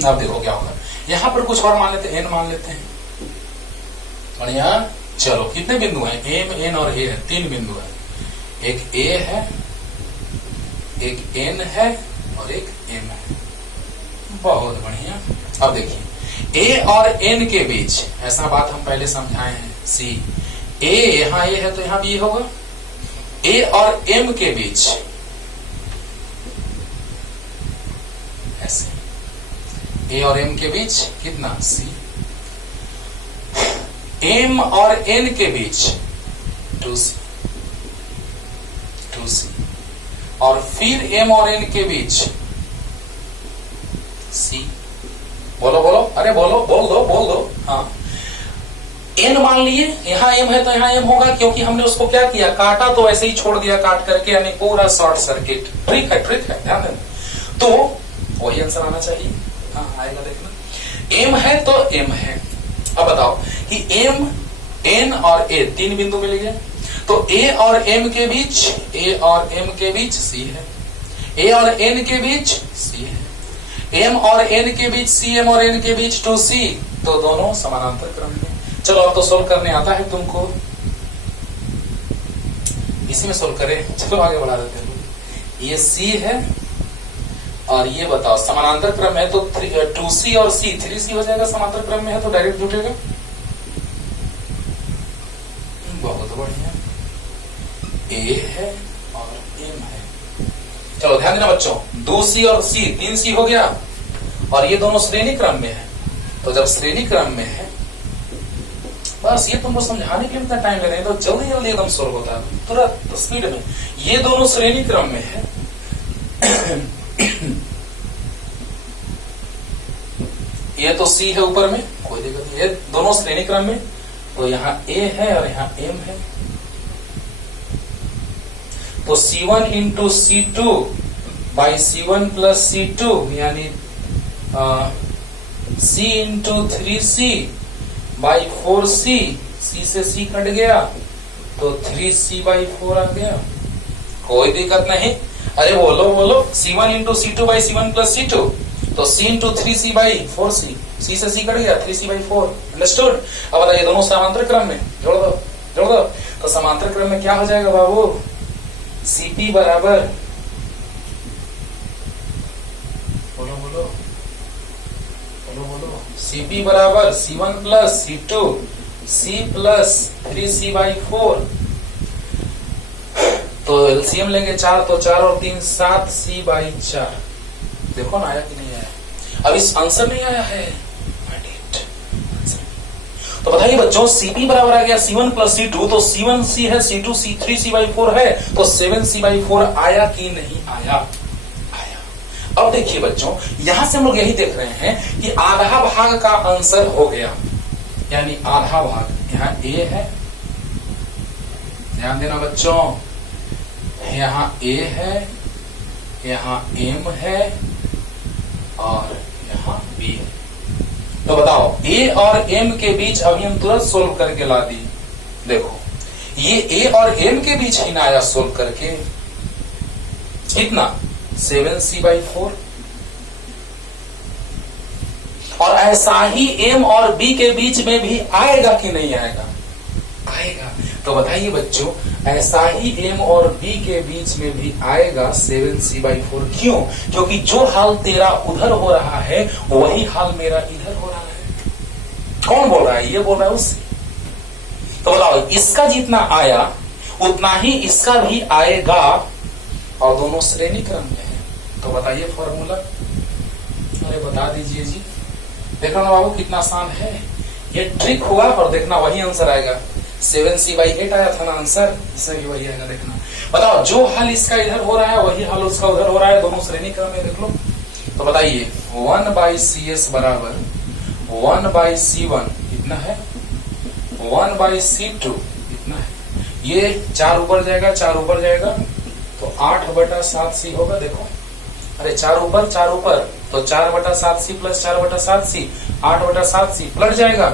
अब देखो क्या होगा, यहाँ पर कुछ और मान लेते हैं, N मान लेते हैं। बढ़िया, चलो कितने बिंदु हैं, M N और A है, 3 बिंदु है। एक A है, एक N है और एक M है। बहुत बढ़िया। अब देखिए ए और एन के बीच, ऐसा बात हम पहले समझाए हैं, सी ए यहां ए है तो यहां भी ए होगा, ए और एम के बीच ऐसे, ए और एम के बीच कितना सी, एम और एन के बीच 2c, और फिर एम और एन के बीच सी। बोलो बोलो, अरे बोलो, बोल दो। हाँ, एन मान लिए, यहां एम है तो यहां एम होगा, क्योंकि हमने उसको क्या किया, काटा तो ऐसे ही छोड़ दिया काट करके, यानी पूरा शॉर्ट सर्किट। ट्रिक है, ध्यान देना। तो वही आंसर आना चाहिए। हाँ आएगा, देखना। एम है तो एम है। अब बताओ कि एम, एन और ए तीन बिंदु मिल गए, तो ए और एम के बीच, ए और एम के बीच सी है, ए और एन के बीच सी है, एम और एन के बीच सी, एम और एन के बीच 2c, तो दोनों समानांतर क्रम में। चलो अब तो सोल्व करने आता है तुमको, इसी में सोल्व करें। चलो आगे बढ़ा देते हैं। ये c है और ये बताओ समानांतर क्रम है तो 2c और c 3c हो जाएगा, समांतर क्रम में है तो डायरेक्ट जुटेगा। बहुत बढ़िया, ए है और एम है। चलो ध्यान देना बच्चों, 2c और c 3c हो गया, और ये दोनों श्रेणी क्रम में है। तो जब श्रेणी क्रम में है, बस ये तुमको समझाने के लिए इतना टाइम ले रहे हैं, तो जल्दी जल्दी एकदम सोल्व होता है तुरंत स्पीड में। ये दोनों श्रेणी क्रम में है, ये तो c है ऊपर में, कोई दिक्कत नहीं, ये दोनों श्रेणी क्रम में, तो यहाँ a है और यहाँ m है, तो C1 into C2 by C1 plus C2, यानी C into 3C by 4C, C से C कट गया तो 3C बाई 4 आ गया, कोई दिक्कत नहीं। अरे बोलो बोलो, C1 into C2 by C1 plus C2, तो C into 3C by 4C, C से C कट गया 3C बाई 4, अंडरस्टूड। अब बताइए दोनों समांतर क्रम में, जोड़ दो। तो समांतर क्रम में क्या हो जाएगा बाबू, CP बराबर, बोलो, CP बराबर C1 plus C2 C plus 3C by 4, तो एलसीएम लेंगे 4, तो 4 और 3 7C बाई 4। देखो ना आया कि नहीं आया, अब इस आंसर नहीं आया है, तो बताइए बच्चों, CP बराबर आ गया C1 प्लस C2, तो C1C है, C2 C 3C बाई 4 है, तो 7C बाई 4 आया कि नहीं आया? आया। अब देखिए बच्चों, यहां से हम लोग यही देख रहे हैं कि आधा भाग का आंसर हो गया, यानी आधा भाग यहाँ A है, ध्यान देना बच्चों, यहाँ A है, यहाँ M है और यहाँ B है। तो बताओ A और M के बीच अभी हम तुरंत सोल्व करके ला दी। देखो ये A और M के बीच ही ना आया सोल्व करके, इतना 7C बाई 4, और ऐसा ही M और B के बीच में भी आएगा कि नहीं आएगा? आएगा। तो बताइए बच्चों, ऐसा ही M और B के बीच में भी आएगा 7C बाई 4। क्यों? क्योंकि जो हाल तेरा उधर हो रहा है वही हाल मेरा इधर हो रहा है। कौन बोल रहा है? ये बोल रहा है उससे। तो बताओ, इसका जितना आया उतना ही इसका भी आएगा, और दोनों श्रेणी क्रम में है। तो बताइए फॉर्मूला, अरे बता दीजिए जी। देखो ना बाबू कितना आसान है, ये ट्रिक हुआ और देखना वही आंसर आएगा। 7C बाई 8 आया था ना आंसर, इसमें भी वही आएगा। देखना, बताओ जो हाल इसका इधर हो रहा है वही हाल उसका उधर हो रहा है, दोनों श्रेणी क्रम में। देख लो, तो बताइए 1 बाई CS बराबर 1 बाई C1 कितना है, 1 बाई C2 कितना है। ये 4 ऊपर जाएगा, 4 ऊपर जाएगा तो 8/7C होगा। देखो, अरे 4 ऊपर तो 4/7C प्लस 4/7C 8/7C पलट जाएगा,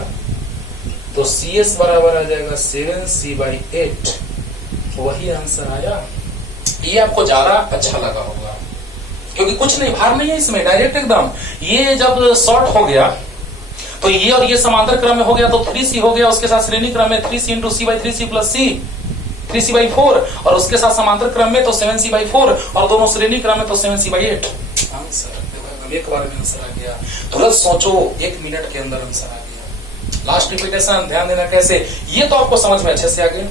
तो CS बराबर आ जाएगा 7C बाई 8। वही आंसर आया। ये आपको ज्यादा अच्छा लगा होगा क्योंकि कुछ नहीं, भार नहीं है इसमें, डायरेक्ट एकदम। ये जब शॉर्ट हो गया तो ये और ये समांतर क्रम में हो गया तो 3C हो गया, उसके साथ श्रेणी क्रम में 3C into C by 3C plus C 3C by 4, और उसके साथ समांतर क्रम में तो 7C बाई 4, और दोनों श्रेणी क्रम में तो 7C बाई 8। आंसर एक बार में आंसर आ गया। तुरंत सोचो, 1 मिनट के अंदर आंसर आ गया। लास्ट रिपीटेशन ध्यान देना कैसे, ये तो आपको समझ में अच्छे से आ गया,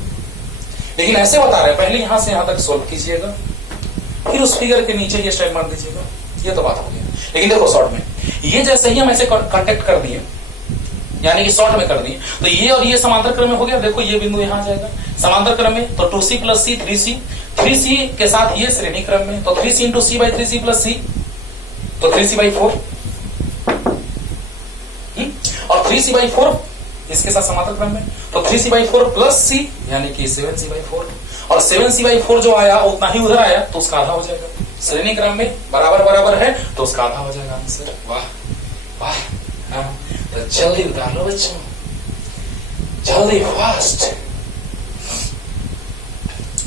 लेकिन ऐसे बता रहे हैं पहले यहां से यहां तक सोल्व कीजिएगा, फिर उस फिगर के नीचे ये स्टाइल मार दीजिएगा, ये तो बात हो गई। लेकिन देखो शॉर्ट में ये जैसे ही हम ऐसे कांटेक्ट कर दिए, यानी कि शॉर्ट में कर दिए, तो ये और ये समांतर क्रम में हो गया। देखो ये बिंदु यहां आ जाएगा समांतर क्रम में, तो 2c + c 3c, 3c के साथ ये श्रेणी क्रम में, तो 3c × c/3c + c, तो 3c/4, और 3c/4 इसके साथ समांतर क्रम में, तो 3c/4 + c यानी कि 7c/4, और 7c/4 जो आया उतना ही उधर आया तो उसका आधा हो जाएगा। श्रेणी क्रम में बराबर बराबर है तो उसका आधा हो जाएगा आंसर। वाह वाह, हाँ तो जल्दी उतार लो बच्चों, जल्दी फास्ट।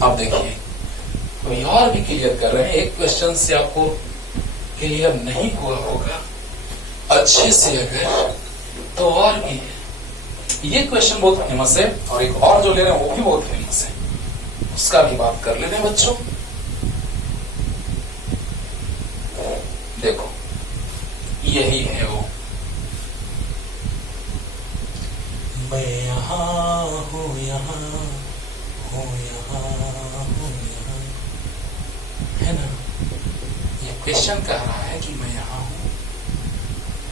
अब देखिए कोई और भी क्लियर कर रहे हैं, एक क्वेश्चन से आपको क्लियर नहीं हुआ होगा अच्छे से अगर, तो और भी है। ये क्वेश्चन बहुत फेमस है, और एक और जो ले रहे हैं वो भी बहुत फेमस है, उसका भी बात कर लेते हैं बच्चों। देखो यही है वो, मैं यहाँ हूँ, यहाँ हूँ, यहाँ हूँ, यहाँ, है ना। ये क्वेश्चन कह रहा है कि मैं यहाँ हूँ,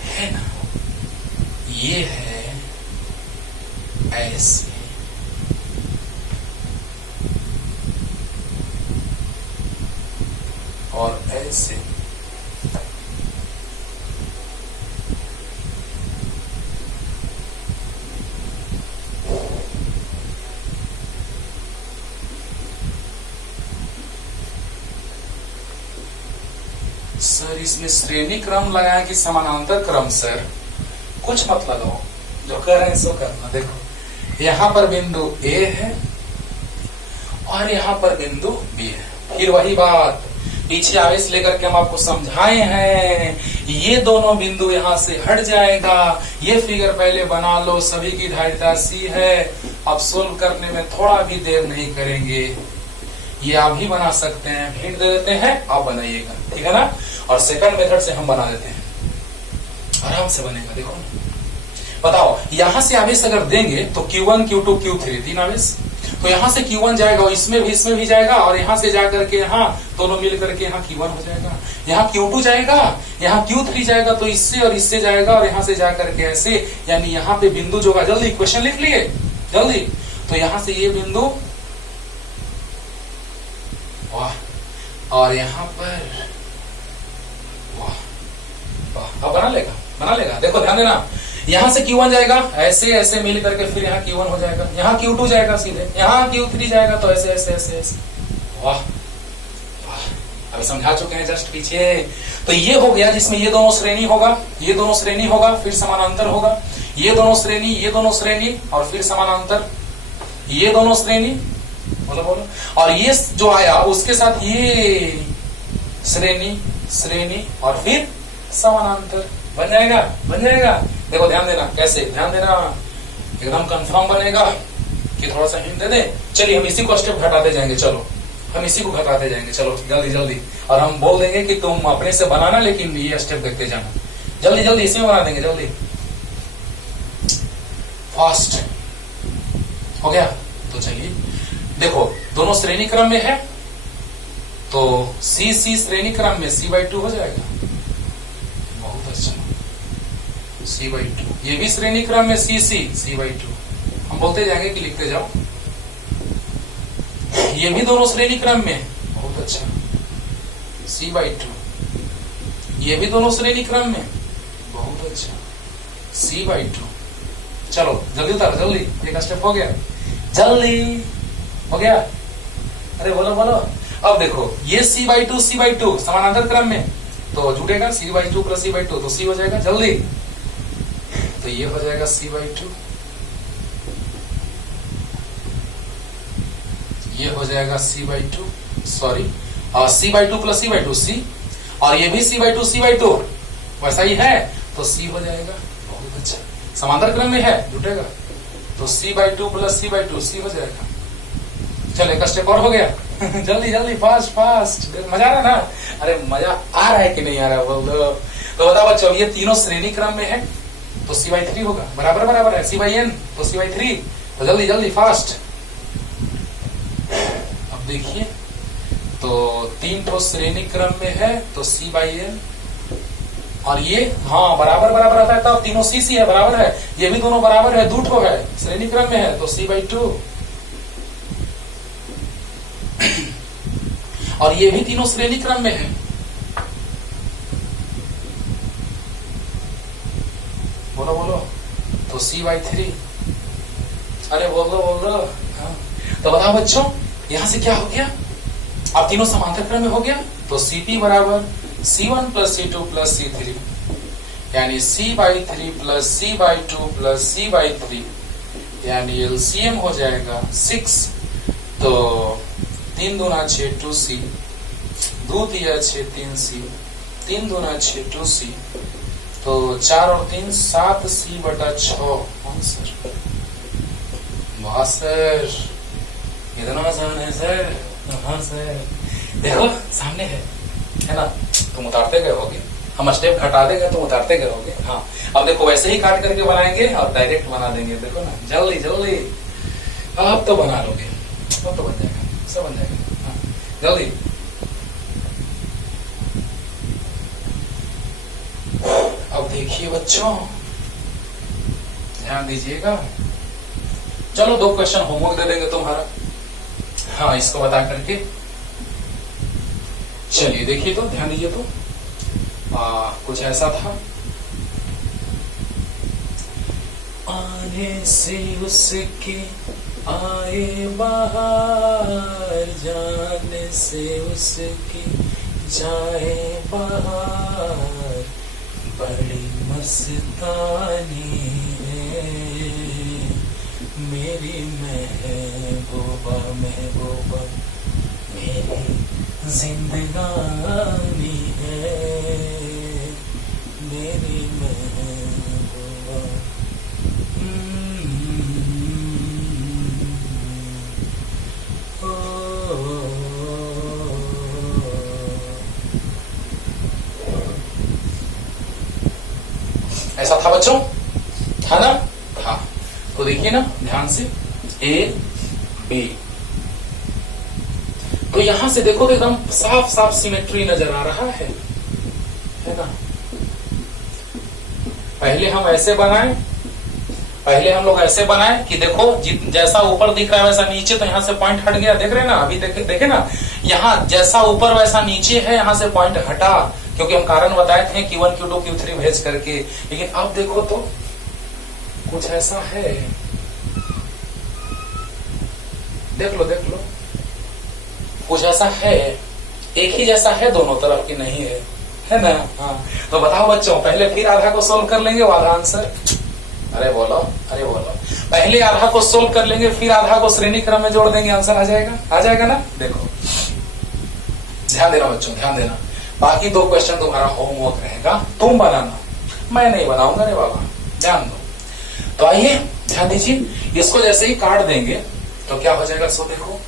है ना। ये है ऐसे, और ऐसे, सर इसमें श्रेणी क्रम लगाए कि समानांतर क्रम? सर कुछ मत लगाओ, जो कर रहे हैं सो करना। देखो यहाँ पर बिंदु A है और यहाँ पर बिंदु B है, फिर वही बात पीछे आवेश लेकर के हम आपको समझाए हैं, ये दोनों बिंदु यहाँ से हट जाएगा। ये फिगर पहले बना लो, सभी की धारिता C है। अब सोल्व करने में थोड़ा भी देर नहीं करेंगे, ये आप भी बना सकते हैं, हिंट दे देते हैं, आप बनाइएगा, ठीक है ना। और सेकंड मेथड से हम बना देते हैं, आराम से बनेगा। देखो बताओ, यहां से आवेश अगर देंगे तो Q1 Q2 Q3 3 आवेश, तो यहां से Q1 जाएगा और इसमें भी जाएगा, और यहां से जाकर के यहाँ दोनों मिल करके यहाँ Q1 हो जाएगा। यहाँ Q2 जाएगा, यहाँ Q3 जाएगा, तो इससे और इससे जाएगा, और यहाँ से जाकर के ऐसे, यानी यहाँ पे बिंदु जो है, जल्दी क्वेश्चन लिख लिए जल्दी, तो यहाँ से ये बिंदु, वाह, और यहाँ पर वाह वाह, अब बना लेगा। देखो ध्यान देना, यहां से Q1 जाएगा, ऐसे ऐसे मिल करके फिर यहाँ Q1 हो जाएगा, यहाँ Q2 जाएगा सीधे, यहाँ Q3 जाएगा, तो ऐसे ऐसे ऐसे ऐसे, वाह वाह, अभी समझा चुके हैं जस्ट पीछे। तो ये हो गया जिसमें ये दोनों श्रेणी होगा, ये दोनों श्रेणी होगा, फिर समानांतर होगा, ये दोनों श्रेणी और फिर समानांतर, ये दोनों श्रेणी, बोलो, और ये जो आया उसके साथ ये श्रेणी और फिर समानांतर, बन जाएगा। देखो ध्यान देना कैसे, ध्यान देना, एकदम कंफर्म बनेगा कि थोड़ा सा हिंट दे दें। चलिए हम इसी को स्टेप घटाते जाएंगे, चलो हम इसी को घटाते जाएंगे, चलो जल्दी, और हम बोल देंगे कि तुम अपने से बनाना, लेकिन ये स्टेप देखते जाना, जल्दी इसी में बना देंगे, जल्दी फास्ट हो गया। तो चलिए देखो, दोनों श्रेणी क्रम में है, तो C श्रेणी क्रम में C/2 हो जाएगा, बहुत अच्छा, C/2। ये भी श्रेणी क्रम में C/2, हम बोलते जाएंगे कि लिखते जाओ। ये भी दोनों श्रेणी क्रम में, बहुत अच्छा, C/2। ये भी दोनों श्रेणी क्रम में, बहुत अच्छा, C/2। चलो जल्दी उतारो, जल्दी, एक स्टेप हो गया, जल्दी हो गया, अरे बोलो। अब देखो ये C/2 समानांतर क्रम में, तो जुटेगा C/2 + C/2, तो C हो जाएगा, जल्दी, तो ये हो जाएगा C/2, ये हो जाएगा C/2, सॉरी, और C/2 + C/2 C, और ये भी C/2 वैसा ही है, तो C हो जाएगा, बहुत अच्छा, समांतर क्रम में है, जुटेगा, तो C/2 + C/2 C हो जाएगा। चलो एक स्टेप और हो गया, जल्दी फास्ट, मजा आ रहा है ना? अरे मजा आ रहा है कि नहीं आ रहा, बोलो। तो बताओ बच्चों, ये तीनों श्रेणी क्रम में है तो C/3 होगा, बराबर बराबर है, C/n तो C/3। तो जल्दी जल्दी फास्ट। अब देखिए, तो 3 ठो श्रेणी क्रम में है तो C/n, और ये हाँ बराबर बराबर आता है, तब तीनों C है, बराबर है। ये भी दोनों बराबर है, 2 ठो है, श्रेणी क्रम में है तो C/2। और ये भी तीनों श्रेणी क्रम में है, बोलो बोलो, तो C/3। अरे बोलो बोलो, हाँ। तो बताओ बच्चों, यहां से क्या हो गया, अब तीनों समांतर क्रम में हो गया, तो Cp बराबर C1 plus C2 plus C3, यानी C/3 plus C/2 plus C/3, यानी LCM हो जाएगा 6। तो 3 दूना 6 2C, 2 दिया 6 3C, 3 दूना 6 2C, तो 4 और 3 7C/6 आंसर। वाह सर, इतना आसान है सर। हाँ सर, देखो सामने है ना, तुम उतारते गए होगे, हम स्टेप घटा देंगे तुम उतारते गए होगे। हाँ, अब देखो वैसे ही काट करके बनाएंगे और डायरेक्ट बना देंगे, देखो ना, जल्दी जल्दी। अब तो बना लोगे, अब तो बन जाएगा, सब बन जाएगा। हाँ, जल्दी। अब देखिए बच्चों, ध्यान दीजिएगा। चलो 2 क्वेश्चन होमवर्क दे देंगे तुम्हारा, हाँ इसको बता करके। चलिए देखिए, तो ध्यान दीजिए। तो कुछ ऐसा था, आने से उसके आए बाहर, जाने से उसके जाए बाहर, बड़ी मस्तानी है मेरी महबूबा महबूबा, मेरी जिंदगानी है मेरी महबूबा। ऐसा था बच्चों, था ना? हाँ, तो देखिए ना ध्यान से, A B, तो यहां से देखो तो एकदम साफ साफ सिमेट्री नजर आ रहा है ना। पहले हम ऐसे बनाए, पहले हम लोग ऐसे बनाए कि देखो जैसा ऊपर दिख रहा है वैसा नीचे, तो यहां से पॉइंट हट गया, देख रहे हैं ना, अभी देखे ना, यहाँ जैसा ऊपर वैसा नीचे है, यहां से पॉइंट हटा, क्योंकि हम कारण बताए थे Q1 Q2 Q3 भेज करके। लेकिन अब देखो तो कुछ ऐसा है, देख लो कुछ ऐसा है, एक ही जैसा है, दोनों तरफ की नहीं है ना। हाँ, तो बताओ बच्चों, पहले फिर आधा को सोल्व कर लेंगे, वो आधा आंसर, अरे बोलो पहले आधा को सोल्व कर लेंगे, फिर आधा को श्रेणी क्रम में जोड़ देंगे, आंसर आ जाएगा ना। देखो ध्यान देना बच्चों, ध्यान देना। बाकी 2 क्वेश्चन तुम्हारा होमवर्क रहेगा, तुम बनाना, मैं नहीं बनाऊंगा रे बाबा, ध्यान दो। तो आइए ध्यान दीजिए, इसको जैसे ही काट देंगे तो क्या हो जाएगा, सो देखो,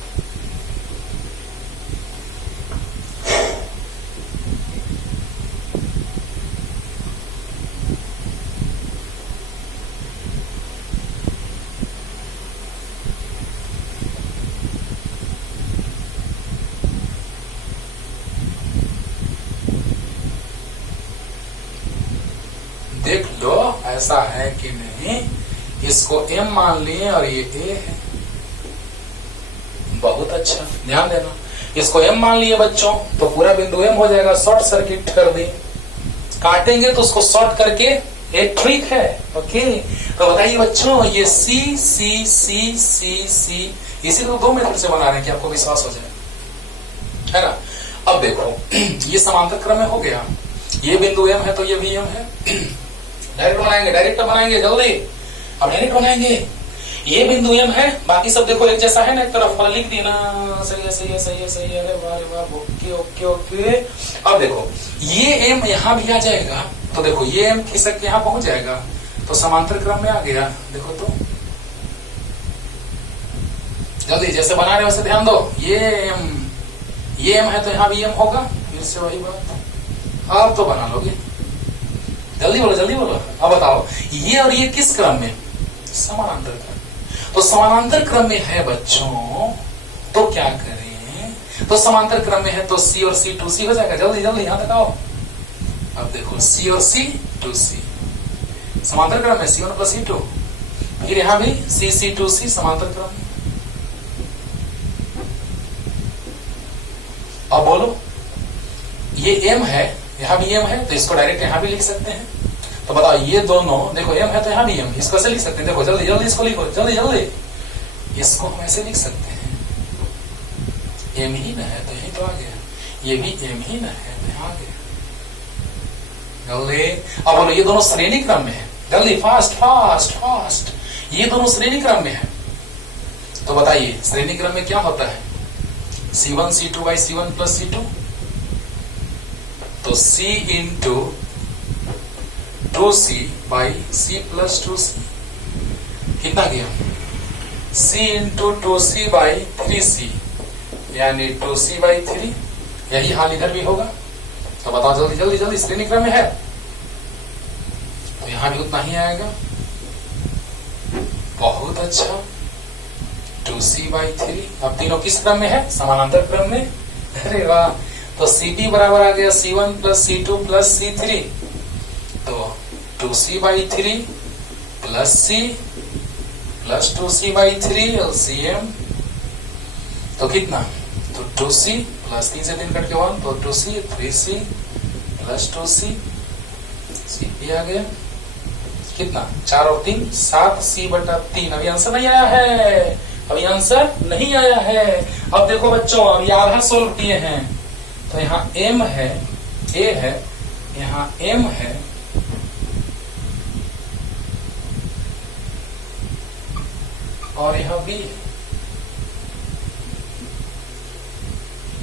देख लो ऐसा है कि नहीं। इसको M मान लिए और ये A है, बहुत अच्छा, ध्यान देना। इसको M मान लिए बच्चों, तो पूरा बिंदु M हो जाएगा, शॉर्ट सर्किट कर दी। काटेंगे तो उसको शॉर्ट करके एक ट्रिक है, ओके। तो बताइए बच्चों, ये C C C C C, इसी को 2 मेथड से बना रहे हैं कि आपको विश्वास हो जाए, है ना। अब देखो ये समांतर क्रम में हो गया, ये बिंदु M है तो ये भी M है। डायरेक्ट बनाएंगे जल्दी, अब डायरेक्ट बनाएंगे। ये बिंदु M है, बाकी सब देखो एक जैसा है ना, एक तरफ लिख देना, सही है, अरे वाह, ओके। अब देखो ये M यहाँ भी आ जाएगा, तो देखो ये M खिसक के यहाँ पहुंच जाएगा, तो समांतर क्रम में आ गया। देखो तो जल्दी जैसे बना रहे वैसे ध्यान दो, ये M है तो यहाँ भी M होगा, फिर से वही बात, अब तो बना लोगे, जल्दी बोलो जल्दी बोलो। अब बताओ ये और ये किस क्रम में? समानांतर क्रम। तो समानांतर क्रम में है बच्चों, तो क्या करें? तो समांतर क्रम में है तो C और C 2C हो जाएगा। जल्दी जल्दी यहां तक आओ। अब देखो C और C 2C समांतर क्रम में C1 प्लस C2, फिर यहां भी C 2C समांतर क्रम में। अब बोलो ये M है, यहां भी M है, तो इसको डायरेक्ट यहां भी लिख सकते हैं। तो बताओ ये दोनों देखो M है तो यहां भी M, इसको ऐसे लिख सकते हैं। देखो जल्दी जल्दी इसको लिखो, जल्दी जल्दी। इसको हम ऐसे लिख सकते हैं, M ही न है तो यही तो आ गया, ये भी M ही न है तो यहां आ गया। जल्दी अब बोलो ये दोनों श्रेणी क्रम में है। जल्दी फास्ट फास्ट फास्ट। ये दोनों श्रेणी क्रम में है, तो बताइए श्रेणी क्रम में क्या होता है? C1 C2 by C1 plus C2, तो C into 2C by C plus 2C कितना गया? C into 2C by 3C यानी 2C बाई 3। यही हाल इधर भी होगा। तो बताओ जल्दी जल्दी जल्दी, श्रेणी क्रम में है तो यहां भी उतना ही आएगा। बहुत अच्छा, 2C बाई 3। अब तीनों किस क्रम में है? समानांतर क्रम में। अरे वाह, तो CP बराबर आ गया C1 plus C2 plus C3, तो 2C by 3 plus C plus 2C by 3 LCM, तो कितना? तो 2C प्लस 3 से 3 कट के 1, तो 2C 3C plus 2C, CP आ गया कितना? 4 और 3 7C बटा 3। अभी आंसर नहीं आया है, अभी आंसर नहीं आया है। अब देखो बच्चों, अब ये आधा सोल्व किए हैं, तो यहाँ M है, A है, यहाँ M है, और यहाँ B है।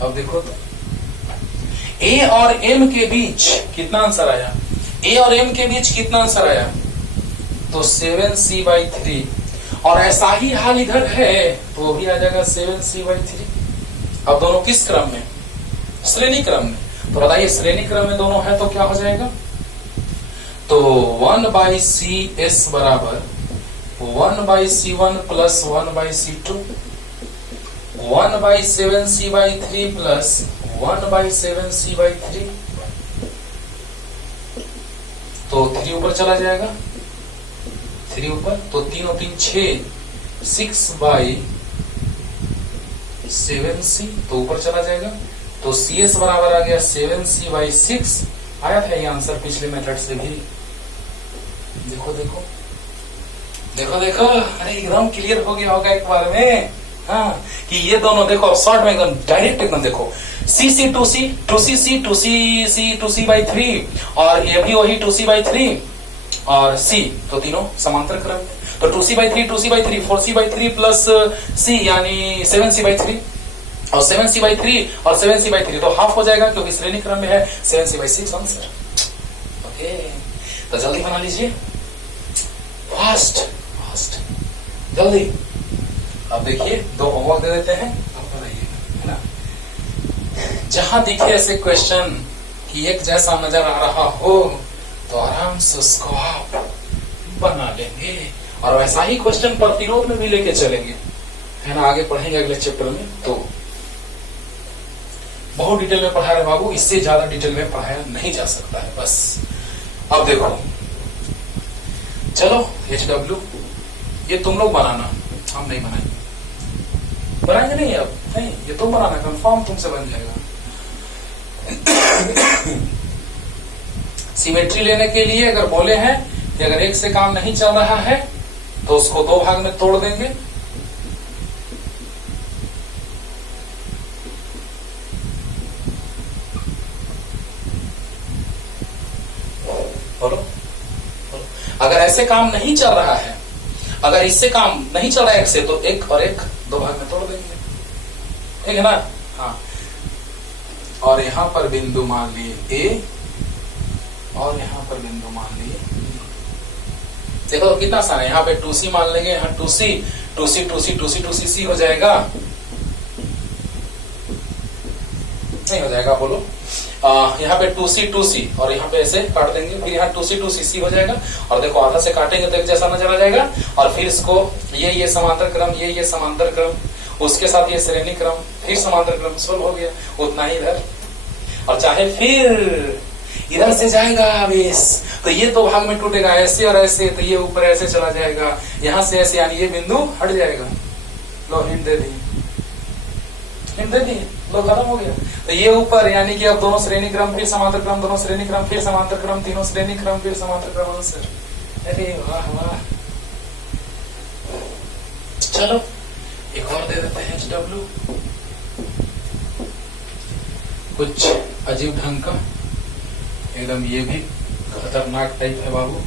अब देखो तो A और M के बीच कितना आंसर आया? A और M के बीच कितना आंसर आया? तो 7C बाई 3। और ऐसा ही हाल इधर है तो वो भी आ जाएगा 7C बाई 3। अब दोनों किस क्रम में? श्रेणी क्रम में। तो बताइए श्रेणी क्रम में दोनों है तो क्या हो जाएगा? तो 1 बाई CS बराबर 1 by C1 plus 1 by C2, 1 by 7C by 3 plus 1 by 7C by 3। तो 3 ऊपर चला जाएगा, 3 ऊपर, तो 3 और 3 6, 6 बाई 7C, तो ऊपर चला जाएगा। तो CS बराबर आ गया 7C बाई 6। आया था ये आंसर पिछले मेथड से भी। देखो देखो देखो देखो, अरे एकदम क्लियर हो गया होगा एक बार में। हाँ, कि ये दोनों देखो शॉर्ट में एकदम डायरेक्ट एकदम देखो, CC 2C 2CC 2CC 2C by 3, और ये भी वही 2C बाई 3 और C, तो तीनों समांतर क्रम में। तो 2C by 3 2C by 3 4C by 3 plus C यानी 7C बाई 3, और 7C बाई 3 और 7C बाई 3 तो हाफ हो जाएगा क्योंकि श्रेणी क्रम में है। 7C by 6 answer. ओके, तो जल्दी बना लीजिए, फास्ट फास्ट जल्दी। अब देखिए 2 होमवर्क दे देते हैं, अब बनाइए, है ना। जहां दिखे ऐसे क्वेश्चन कि एक जैसा नजर आ रहा हो तो आराम से उसको आप बना लेंगे, और वैसा ही क्वेश्चन प्रतिरोध में भी लेके चलेंगे, है ना। आगे पढ़ेंगे अगले चैप्टर में, तो बहुत डिटेल में पढ़ा रहे बाबू, इससे ज्यादा डिटेल में पढ़ाया नहीं जा सकता है। बस अब देखो, चलो HW ये तुम लोग बनाना, हम नहीं बनाएंगे। बनाएंगे नहीं, अब नहीं, ये तुम बनाना, कंफर्म तुमसे बन जाएगा। सिमेट्री लेने के लिए अगर बोले हैं कि अगर एक से काम नहीं चल रहा है तो उसको 2 भाग में तोड़ देंगे। बोलो, अगर ऐसे काम नहीं चल रहा है, अगर इससे काम नहीं चल रहा है एक से, तो एक और एक 2 भाग में तोड़ देंगे, ठीक है ना। हाँ, और यहां पर बिंदु मान लिए A, और यहां पर बिंदु मान लिए। देखो तो कितना आसान है, यहाँ पे 2C मान लेंगे, यहाँ 2C 2C 2C 2C 2C C हो जाएगा, नहीं हो जाएगा बोलो। यहाँ पे 2c और यहाँ पे ऐसे काट देंगे, फिर यहाँ 2c c हो जाएगा, और देखो आधा से काटेंगे तो एक जैसा नजर आ जाएगा, और फिर इसको ये समांतर क्रम, ये समांतर क्रम, उसके साथ ये श्रेणी क्रम, फिर समांतर क्रम, सोल्व हो गया। उतना ही इधर, और चाहे फिर इधर से जाएगा बेस तो ये तो भाग में टूटेगा, ऐसे और ऐसे, तो ये ऊपर ऐसे चला जाएगा, यहाँ से ऐसे, यानी ये बिंदु हट जाएगा। लो हिंट दे दी, लो खत्म हो गया। तो ये ऊपर, यानी कि अब दोनों श्रेणी क्रम फिर समांतर क्रम, दोनों श्रेणी क्रम फिर समांतर क्रम, तीनों श्रेणी क्रम फिर समांतर क्रम आंसर। अरे वाह वाह। चलो एक और दे देते हैं HW, कुछ अजीब ढंग का, एकदम ये भी खतरनाक टाइप है बाबू।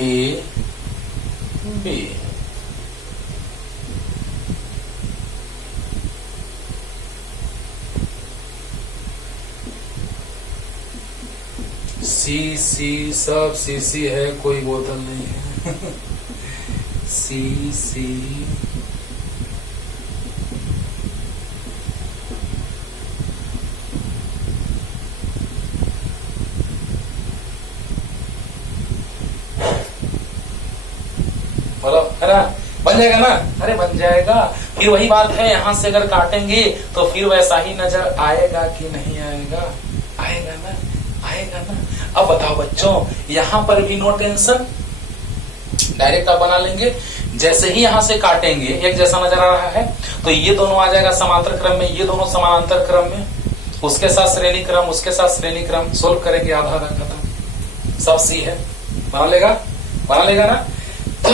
A B C सब C है, कोई बोतल नहीं है। C बोलो, है ना, बन जाएगा ना? अरे बन जाएगा। फिर वही बात है, यहां से अगर काटेंगे तो फिर वैसा ही नजर आएगा कि नहीं आएगा? आएगा ना, आएगा ना। अब बताओ बच्चों, यहां पर भी नो टेंशन, डायरेक्ट आप बना लेंगे। जैसे ही यहां से काटेंगे एक जैसा नजर आ रहा है, तो ये दोनों आ जाएगा समांतर क्रम में, ये दोनों समानांतर क्रम में, उसके साथ श्रेणी क्रम, उसके साथ श्रेणी क्रम, सोल्व करेंगे, आधा आधा खत्म, सब सी है। बना लेगा ना? तो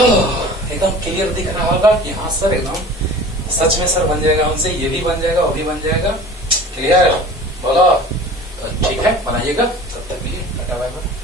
एकदम क्लियर दिख रहा होगा कि हाँ सर, एकदम सच में सर बन जाएगा हमसे, ये भी बन जाएगा, वो भी बन जाएगा। क्लियर बोलो? तो ठीक है, बनाइएगा। तब तक के लिए टाटा बाय बाय।